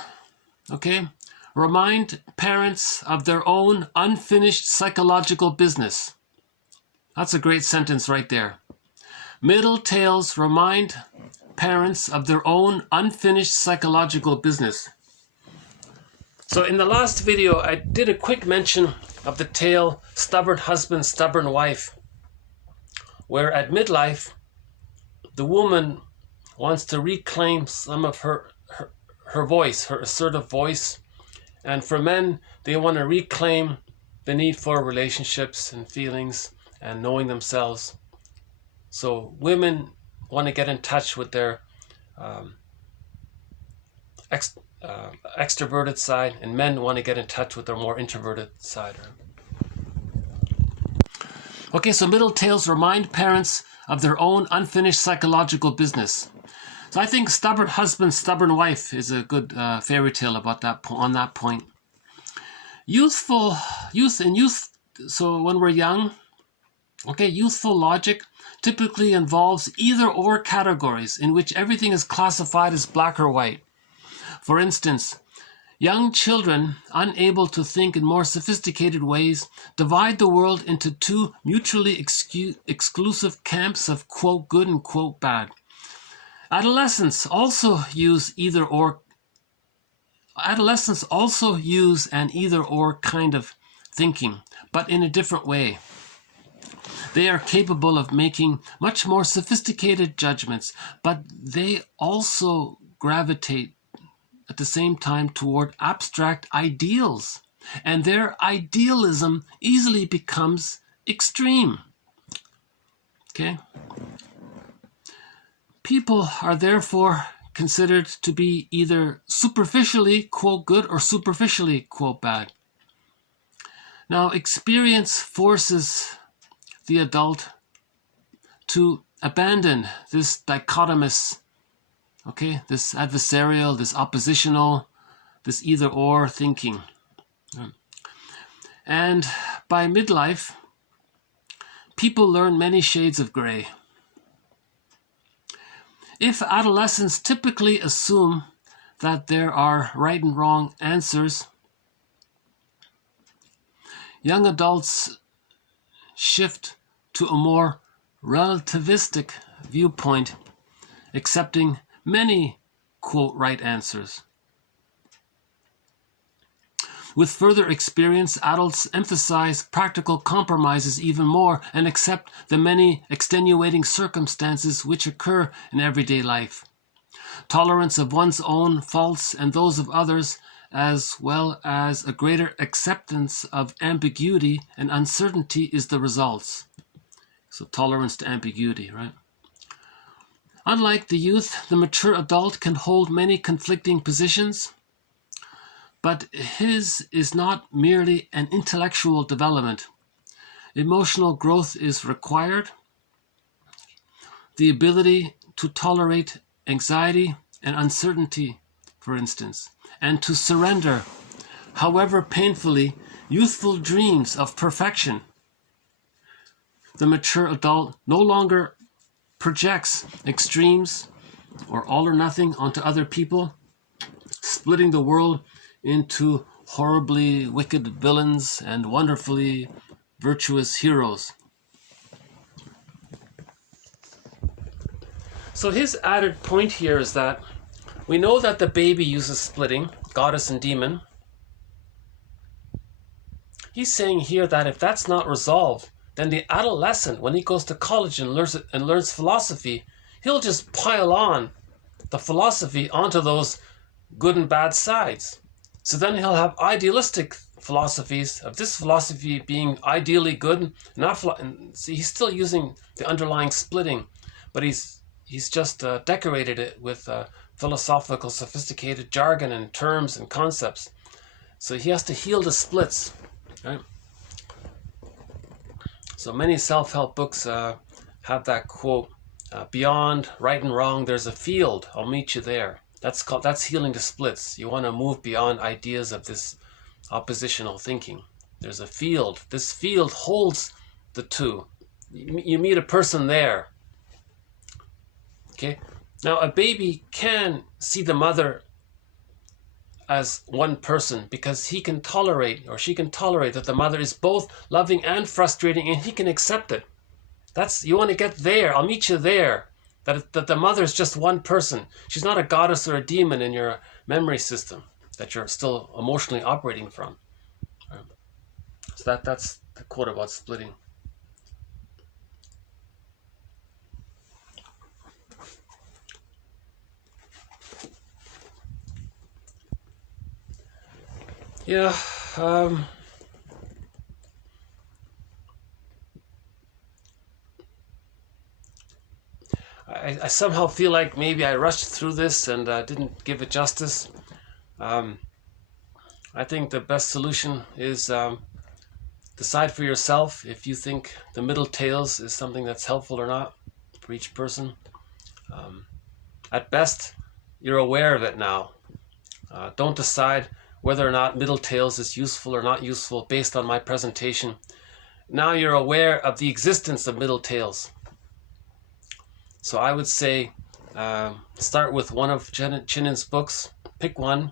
okay, remind parents of their own unfinished psychological business. That's a great sentence right there. Middle tales remind parents of their own unfinished psychological business. So in the last video, I did a quick mention of the tale Stubborn Husband, Stubborn Wife, where at midlife, the woman wants to reclaim some of her voice, her assertive voice. And for men, they want to reclaim the need for relationships and feelings and knowing themselves. So women want to get in touch with their extroverted side, and men want to get in touch with their more introverted side. Okay, so middle tales remind parents of their own unfinished psychological business. So I think Stubborn Husband, Stubborn Wife is a good fairy tale about that on that point. Youth. So when we're young, okay, youthful logic typically involves either or categories in which everything is classified as black or white. For instance, young children, unable to think in more sophisticated ways, divide the world into two mutually exclusive camps of quote good and quote bad. Adolescents also use an either or kind of thinking, but in a different way. They are capable of making much more sophisticated judgments, but they also gravitate at the same time toward abstract ideals, and their idealism easily becomes extreme. Okay? People are therefore considered to be either superficially, quote, good or superficially, quote, bad. Now, experience forces the adult to abandon this dichotomous, okay, this adversarial, this oppositional, this either or thinking. And by midlife, people learn many shades of gray. If adolescents typically assume that there are right and wrong answers, young adults shift to a more relativistic viewpoint, accepting many, quote, right answers. With further experience, adults emphasize practical compromises even more and accept the many extenuating circumstances which occur in everyday life. Tolerance of one's own faults and those of others, as well as a greater acceptance of ambiguity and uncertainty, is the results. So tolerance to ambiguity, right? Unlike the youth, the mature adult can hold many conflicting positions, but his is not merely an intellectual development. Emotional growth is required. The ability to tolerate anxiety and uncertainty, for instance, and to surrender, however painfully, youthful dreams of perfection. The mature adult no longer projects extremes or all or nothing onto other people, splitting the world into horribly wicked villains and wonderfully virtuous heroes. So his added point here is that we know that the baby uses splitting, goddess and demon. He's saying here that if that's not resolved, then the adolescent, when he goes to college and learns philosophy, he'll just pile on the philosophy onto those good and bad sides. So then he'll have idealistic philosophies of this philosophy being ideally good, and see, he's still using the underlying splitting, but he's just decorated it with philosophical, sophisticated jargon and terms and concepts. So he has to heal the splits, right? So many self-help books have that quote, beyond right and wrong, there's a field, I'll meet you there. That's healing the splits. You want to move beyond ideas of this oppositional thinking. There's a field. This field holds the two. You meet a person there. Okay? Now, a baby can see the mother as one person because he can tolerate, or she can tolerate, that the mother is both loving and frustrating, and he can accept it. You want to get there. I'll meet you there. That the mother is just one person. She's not a goddess or a demon in your memory system that you're still emotionally operating from. So that's the quote about splitting. Yeah. I somehow feel like maybe I rushed through this and didn't give it justice. I think the best solution is decide for yourself if you think the middle tails is something that's helpful or not for each person. At best, you're aware of it now. Don't decide whether or not middle tails is useful or not useful based on my presentation. Now you're aware of the existence of middle tails. So I would say start with one of Chinen's books. Pick one.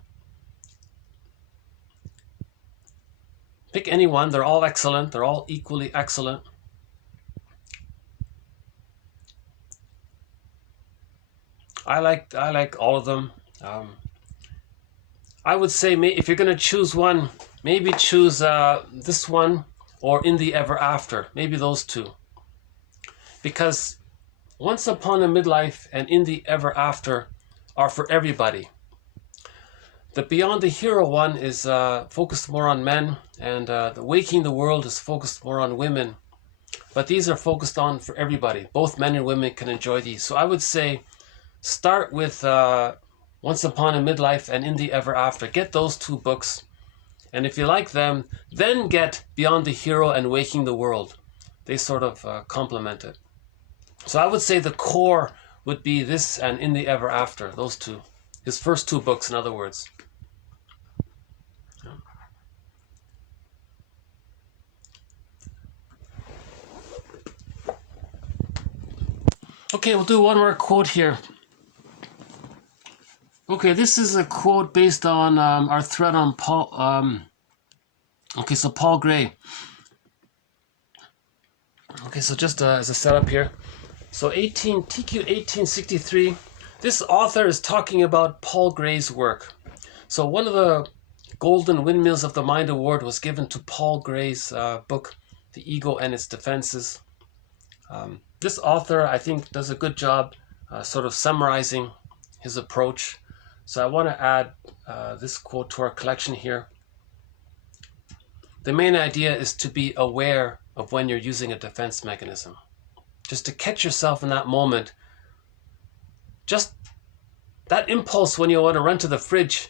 Pick any one. They're all excellent. They're all equally excellent. I like all of them. I would say if you're going to choose one, maybe choose this one or In the Ever After. Maybe those two. Because Once Upon a Midlife and In the Ever After are for everybody. The Beyond the Hero one is focused more on men, and the Waking the World is focused more on women. But these are focused on for everybody. Both men and women can enjoy these. So I would say start with Once Upon a Midlife and In the Ever After. Get those two books. And if you like them, then get Beyond the Hero and Waking the World. They sort of complement it. So I would say the core would be this and In the Ever After, those two. His first two books, in other words. Okay, we'll do one more quote here. Okay, this is a quote based on our thread on Paul. Okay, so Paul Gray. Okay, so just as a setup here. So TQ 1863, this author is talking about Paul Gray's work. So one of the Golden Windmills of the Mind Award was given to Paul Gray's book, The Ego and Its Defenses. This author, I think, does a good job sort of summarizing his approach. So I want to add this quote to our collection here. The main idea is to be aware of when you're using a defense mechanism. Just to catch yourself in that moment. Just that impulse when you want to run to the fridge.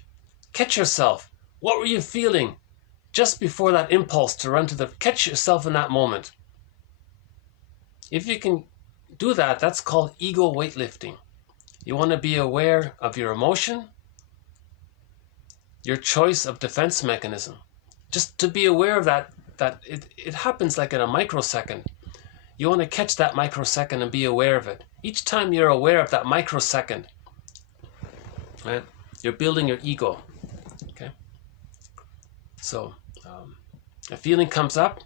Catch yourself. What were you feeling just before that impulse to run to the... Catch yourself in that moment. If you can do that, that's called ego weightlifting. You want to be aware of your emotion, your choice of defense mechanism. Just to be aware of that it happens like in a microsecond. You want to catch that microsecond and be aware of it. Each time you're aware of that microsecond, right, you're building your ego. Okay. So a feeling comes up.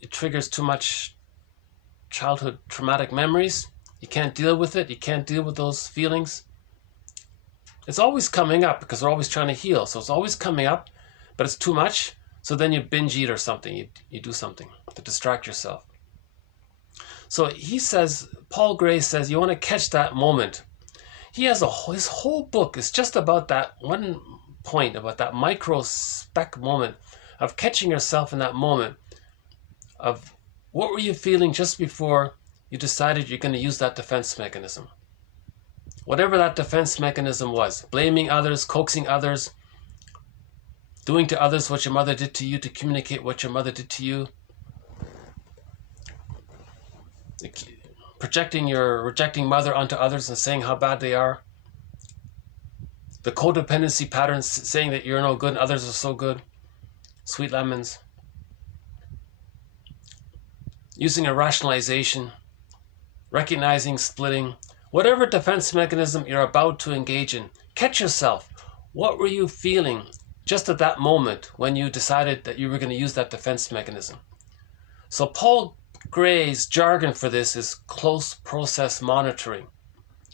It triggers too much childhood traumatic memories. You can't deal with it. You can't deal with those feelings. It's always coming up because we're always trying to heal. So it's always coming up, but it's too much. So then you binge eat or something. You do something to distract yourself. So he says, Paul Gray says, you want to catch that moment. He has his whole book is just about that one point, about that micro-speck moment of catching yourself in that moment of what were you feeling just before you decided you're going to use that defense mechanism. Whatever that defense mechanism was, blaming others, coaxing others, doing to others what your mother did to you to communicate what your mother did to you, projecting your rejecting mother onto others and saying how bad they are, the codependency patterns saying that you're no good and others are so good, sweet lemons, using a rationalization, recognizing, splitting, whatever defense mechanism you're about to engage in, catch yourself. What were you feeling just at that moment when you decided that you were going to use that defense mechanism? So Paul Gray's jargon for this is close process monitoring.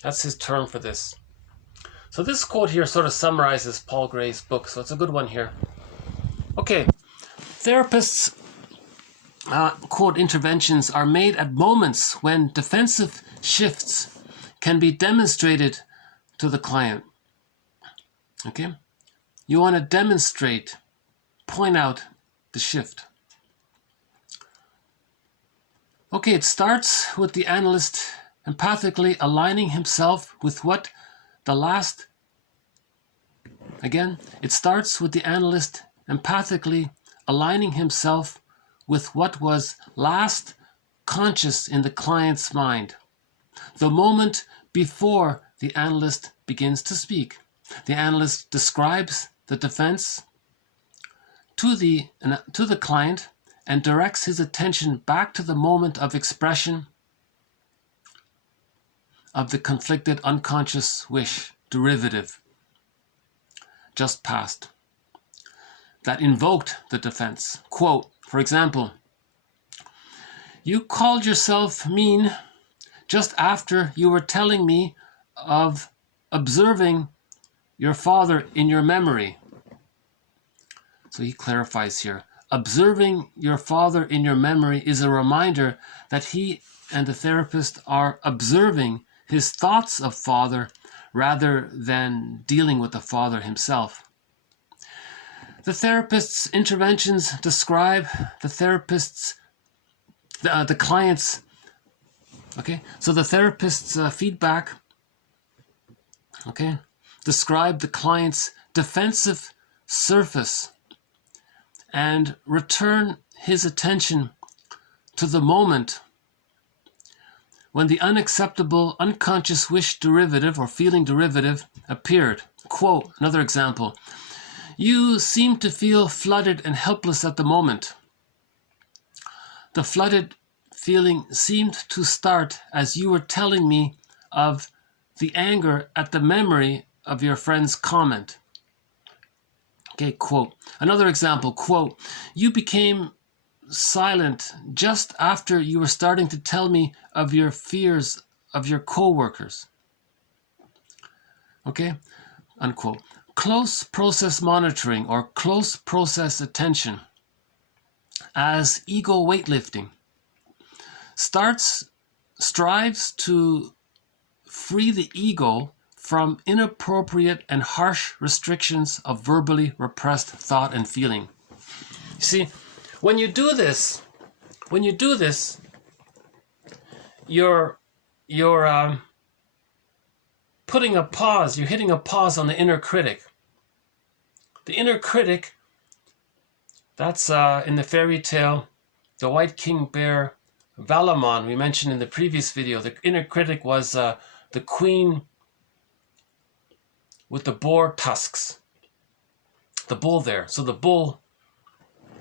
That's his term for this. So this quote here sort of summarizes Paul Gray's book, so it's a good one here. Okay, therapists, quote, interventions are made at moments when defensive shifts can be demonstrated to the client. Okay? You want to demonstrate, point out the shift. Okay, it starts with the analyst empathically aligning himself with what the last... Again, it starts with the analyst empathically aligning himself with what was last conscious in the client's mind. The moment before the analyst begins to speak. The analyst describes the defense to the client and directs his attention back to the moment of expression of the conflicted unconscious wish derivative just past that invoked the defense. Quote, for example, you called yourself mean just after you were telling me of observing your father in your memory. So he clarifies here. Observing your father in your memory is a reminder that he and the therapist are observing his thoughts of father rather than dealing with the father himself. The therapist's interventions describe the client's, okay, so the therapist's feedback, okay, describe the client's defensive surface and return his attention to the moment when the unacceptable unconscious wish derivative or feeling derivative appeared. Quote, another example, you seem to feel flooded and helpless at the moment. The flooded feeling seemed to start as you were telling me of the anger at the memory of your friend's comment. Okay, quote. Another example, quote, you became silent just after you were starting to tell me of your fears of your co-workers. Okay, unquote. Close process monitoring or close process attention as ego weightlifting strives to free the ego from inappropriate and harsh restrictions of verbally repressed thought and feeling. You see, when you do this, you're putting a pause, you're hitting a pause on the inner critic. The inner critic, that's in the fairy tale, the White King Bear, Valamon, we mentioned in the previous video. The inner critic was the queen with the boar tusks. The bull there. So the bull,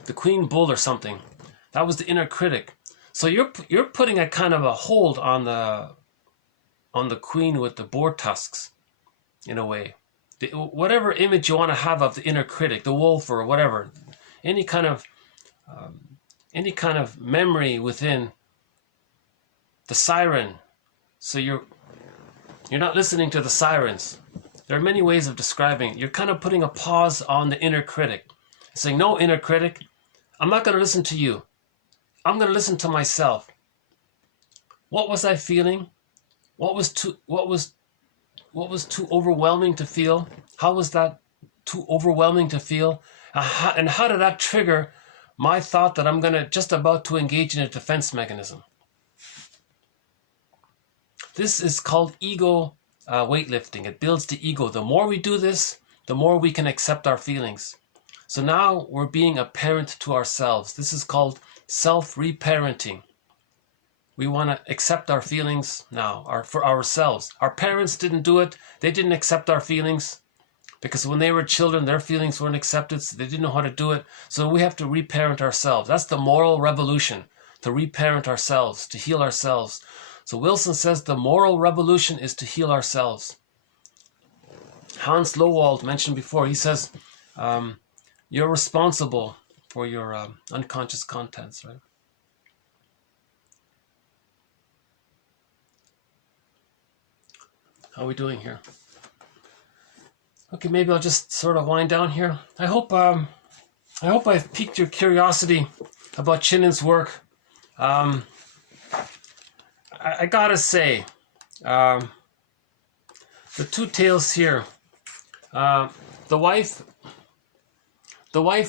the queen bull or something, that was the inner critic. So you're putting a kind of a hold on the queen with the boar tusks, in a way. Whatever image you want to have of the inner critic, the wolf or whatever, any kind of memory within the siren. So you're not listening to the sirens. There are many ways of describing it. You're kind of putting a pause on the inner critic, saying, no, inner critic, I'm not going to listen to you. I'm going to listen to myself. What was I feeling? What was too overwhelming to feel? How was that too overwhelming to feel? And how did that trigger my thought that I'm just about to engage in a defense mechanism? This is called ego weightlifting. It builds the ego. The more we do this, the more we can accept our feelings. So now we're being a parent to ourselves. This is called self-reparenting. We want to accept our feelings now, for ourselves. Our parents didn't do it. They didn't accept our feelings because when they were children, their feelings weren't accepted, so they didn't know how to do it. So we have to reparent ourselves. That's the moral revolution, to reparent ourselves, to heal ourselves. So Wilson says the moral revolution is to heal ourselves. Hans Lowald mentioned before, he says, you're responsible for your unconscious contents, right? How are we doing here? Okay, maybe I'll just sort of wind down here. I hope I've piqued your curiosity about Chinen's work. I gotta say, the two tales here, the wife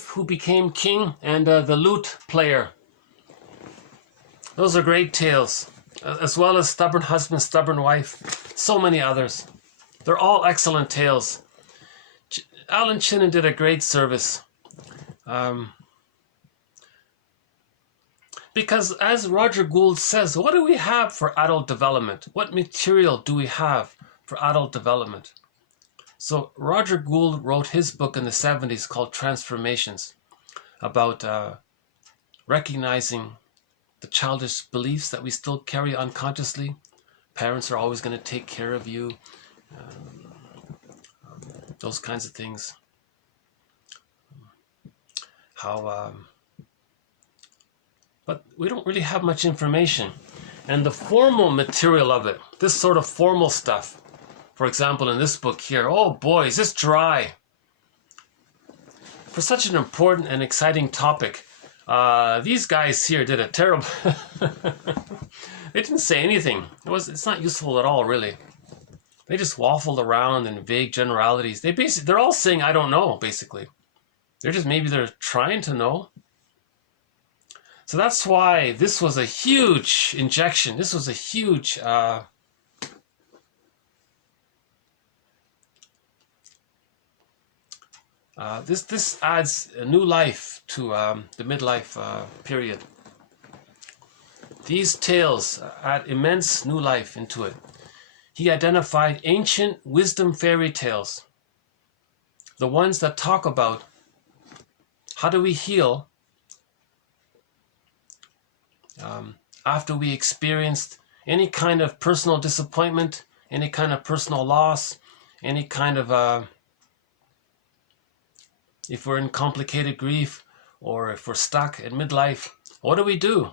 who became king and the lute player. Those are great tales, as well as stubborn husband, stubborn wife. So many others. They're all excellent tales. Alan Chinen did a great service. Because as Roger Gould says, what do we have for adult development? What material do we have for adult development? So Roger Gould wrote his book in the 70s called Transformations, about recognizing the childish beliefs that we still carry unconsciously. Parents are always going to take care of you. Those kinds of things. But we don't really have much information. And the formal material of it, this sort of formal stuff, for example, in this book here, oh boy, is this dry. For such an important and exciting topic, these guys here did a terrible... They didn't say anything. It's not useful at all, really. They just waffled around in vague generalities. They're all saying, I don't know, basically. Maybe they're trying to know. So that's why this was a huge injection. This was a huge... This adds a new life to the midlife period. These tales add immense new life into it. He identified ancient wisdom fairy tales, the ones that talk about how do we heal after we experienced any kind of personal disappointment, any kind of personal loss, any kind of, if we're in complicated grief or if we're stuck in midlife, what do?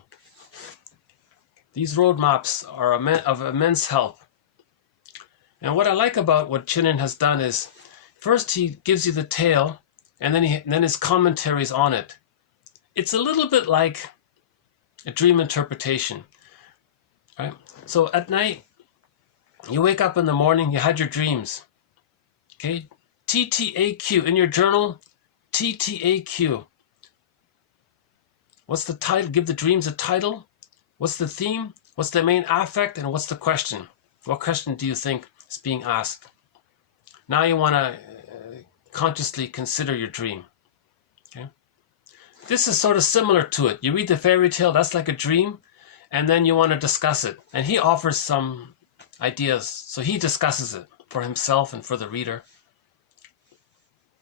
These roadmaps are of immense help. And what I like about what Chinen has done is, first he gives you the tale, and then his commentaries on it. It's a little bit like a dream interpretation, right? So at night, you wake up in the morning, you had your dreams, okay? TTAQ, in your journal, TTAQ. What's the title? Give the dreams a title. What's the theme? What's the main affect? And what's the question? What question do you think is being asked? Now you want to consciously consider your dream. Okay? This is sort of similar to it. You read the fairy tale, that's like a dream, and then you want to discuss it. And he offers some ideas. So he discusses it for himself and for the reader.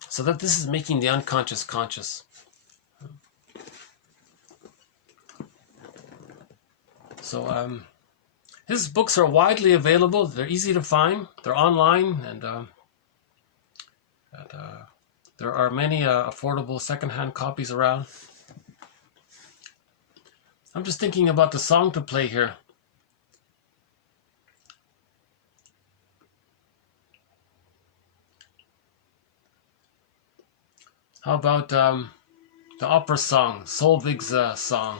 So that this is making the unconscious conscious. So his books are widely available. They're easy to find. They're online, and there are many affordable secondhand copies around. I'm just thinking about the song to play here. How about the opera song, Solveig's song?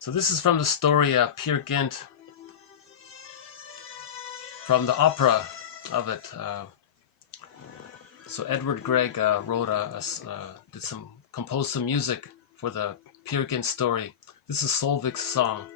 So this is from the story Peer Gynt, from the opera of it. So Edward Grieg composed some music for the Peer Gynt story. This is Solveig's song.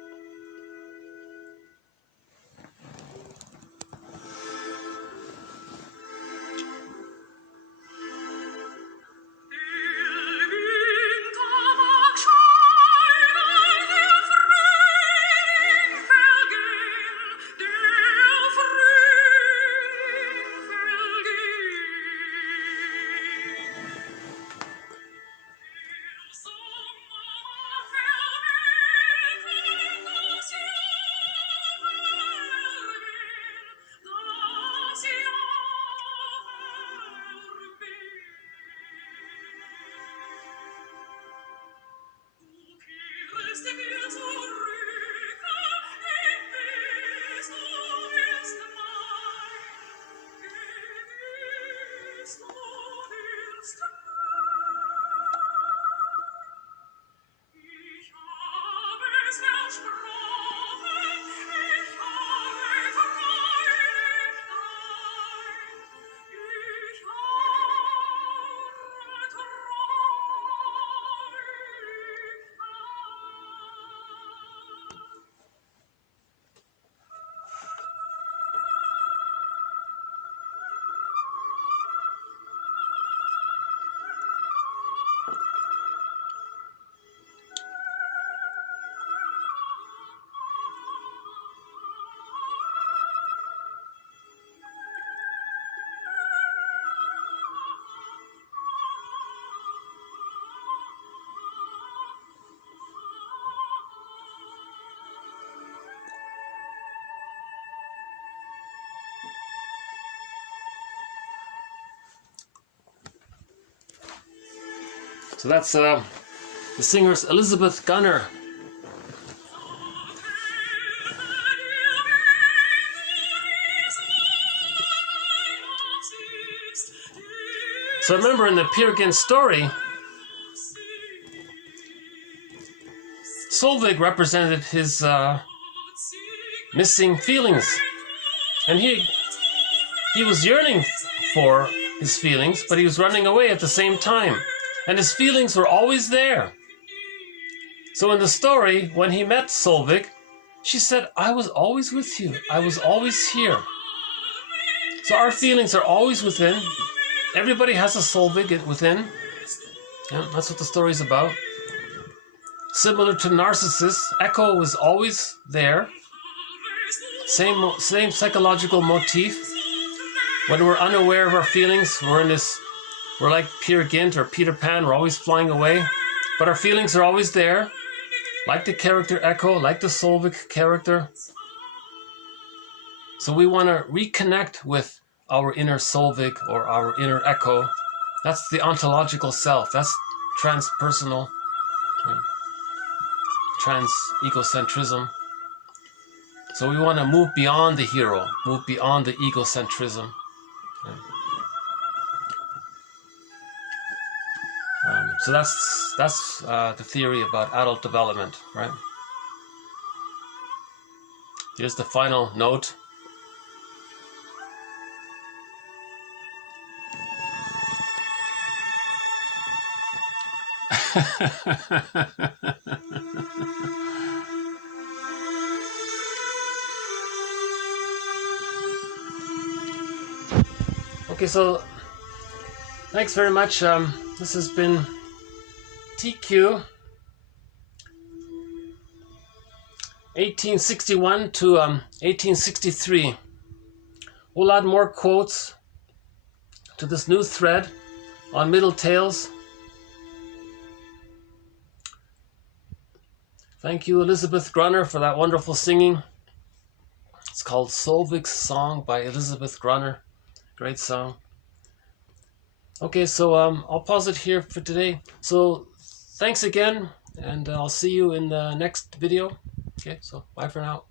So that's the singer's Elizabeth Gunner. So remember in the Peer Gynt story, Solveig represented his missing feelings. And he was yearning for his feelings, but he was running away at the same time. And his feelings were always there. So in the story, when he met Solveig, she said, I was always with you. I was always here. So our feelings are always within. Everybody has a Solveig within. Yeah, that's what the story is about. Similar to Narcissus, Echo is always there. Same psychological motif. When we're unaware of our feelings, we're like Peer Gynt or Peter Pan, we're always flying away. But our feelings are always there. like the character echo, like the Solvik character. So we want to reconnect with our inner Solvik or our inner echo. That's the ontological self. That's transpersonal, trans-egocentrism. So we want to move beyond the hero, move beyond the egocentrism. So that's the theory about adult development, right? Here's the final note. Okay, so thanks very much. This has been TQ 1861 to 1863. We'll add more quotes to this new thread on Middle Tales. Thank you, Elizabeth Grunner, for that wonderful singing. It's called Solvik's Song by Elizabeth Grunner. Great song. Okay, so I'll pause it here for today. So thanks again, and I'll see you in the next video. Okay, so bye for now.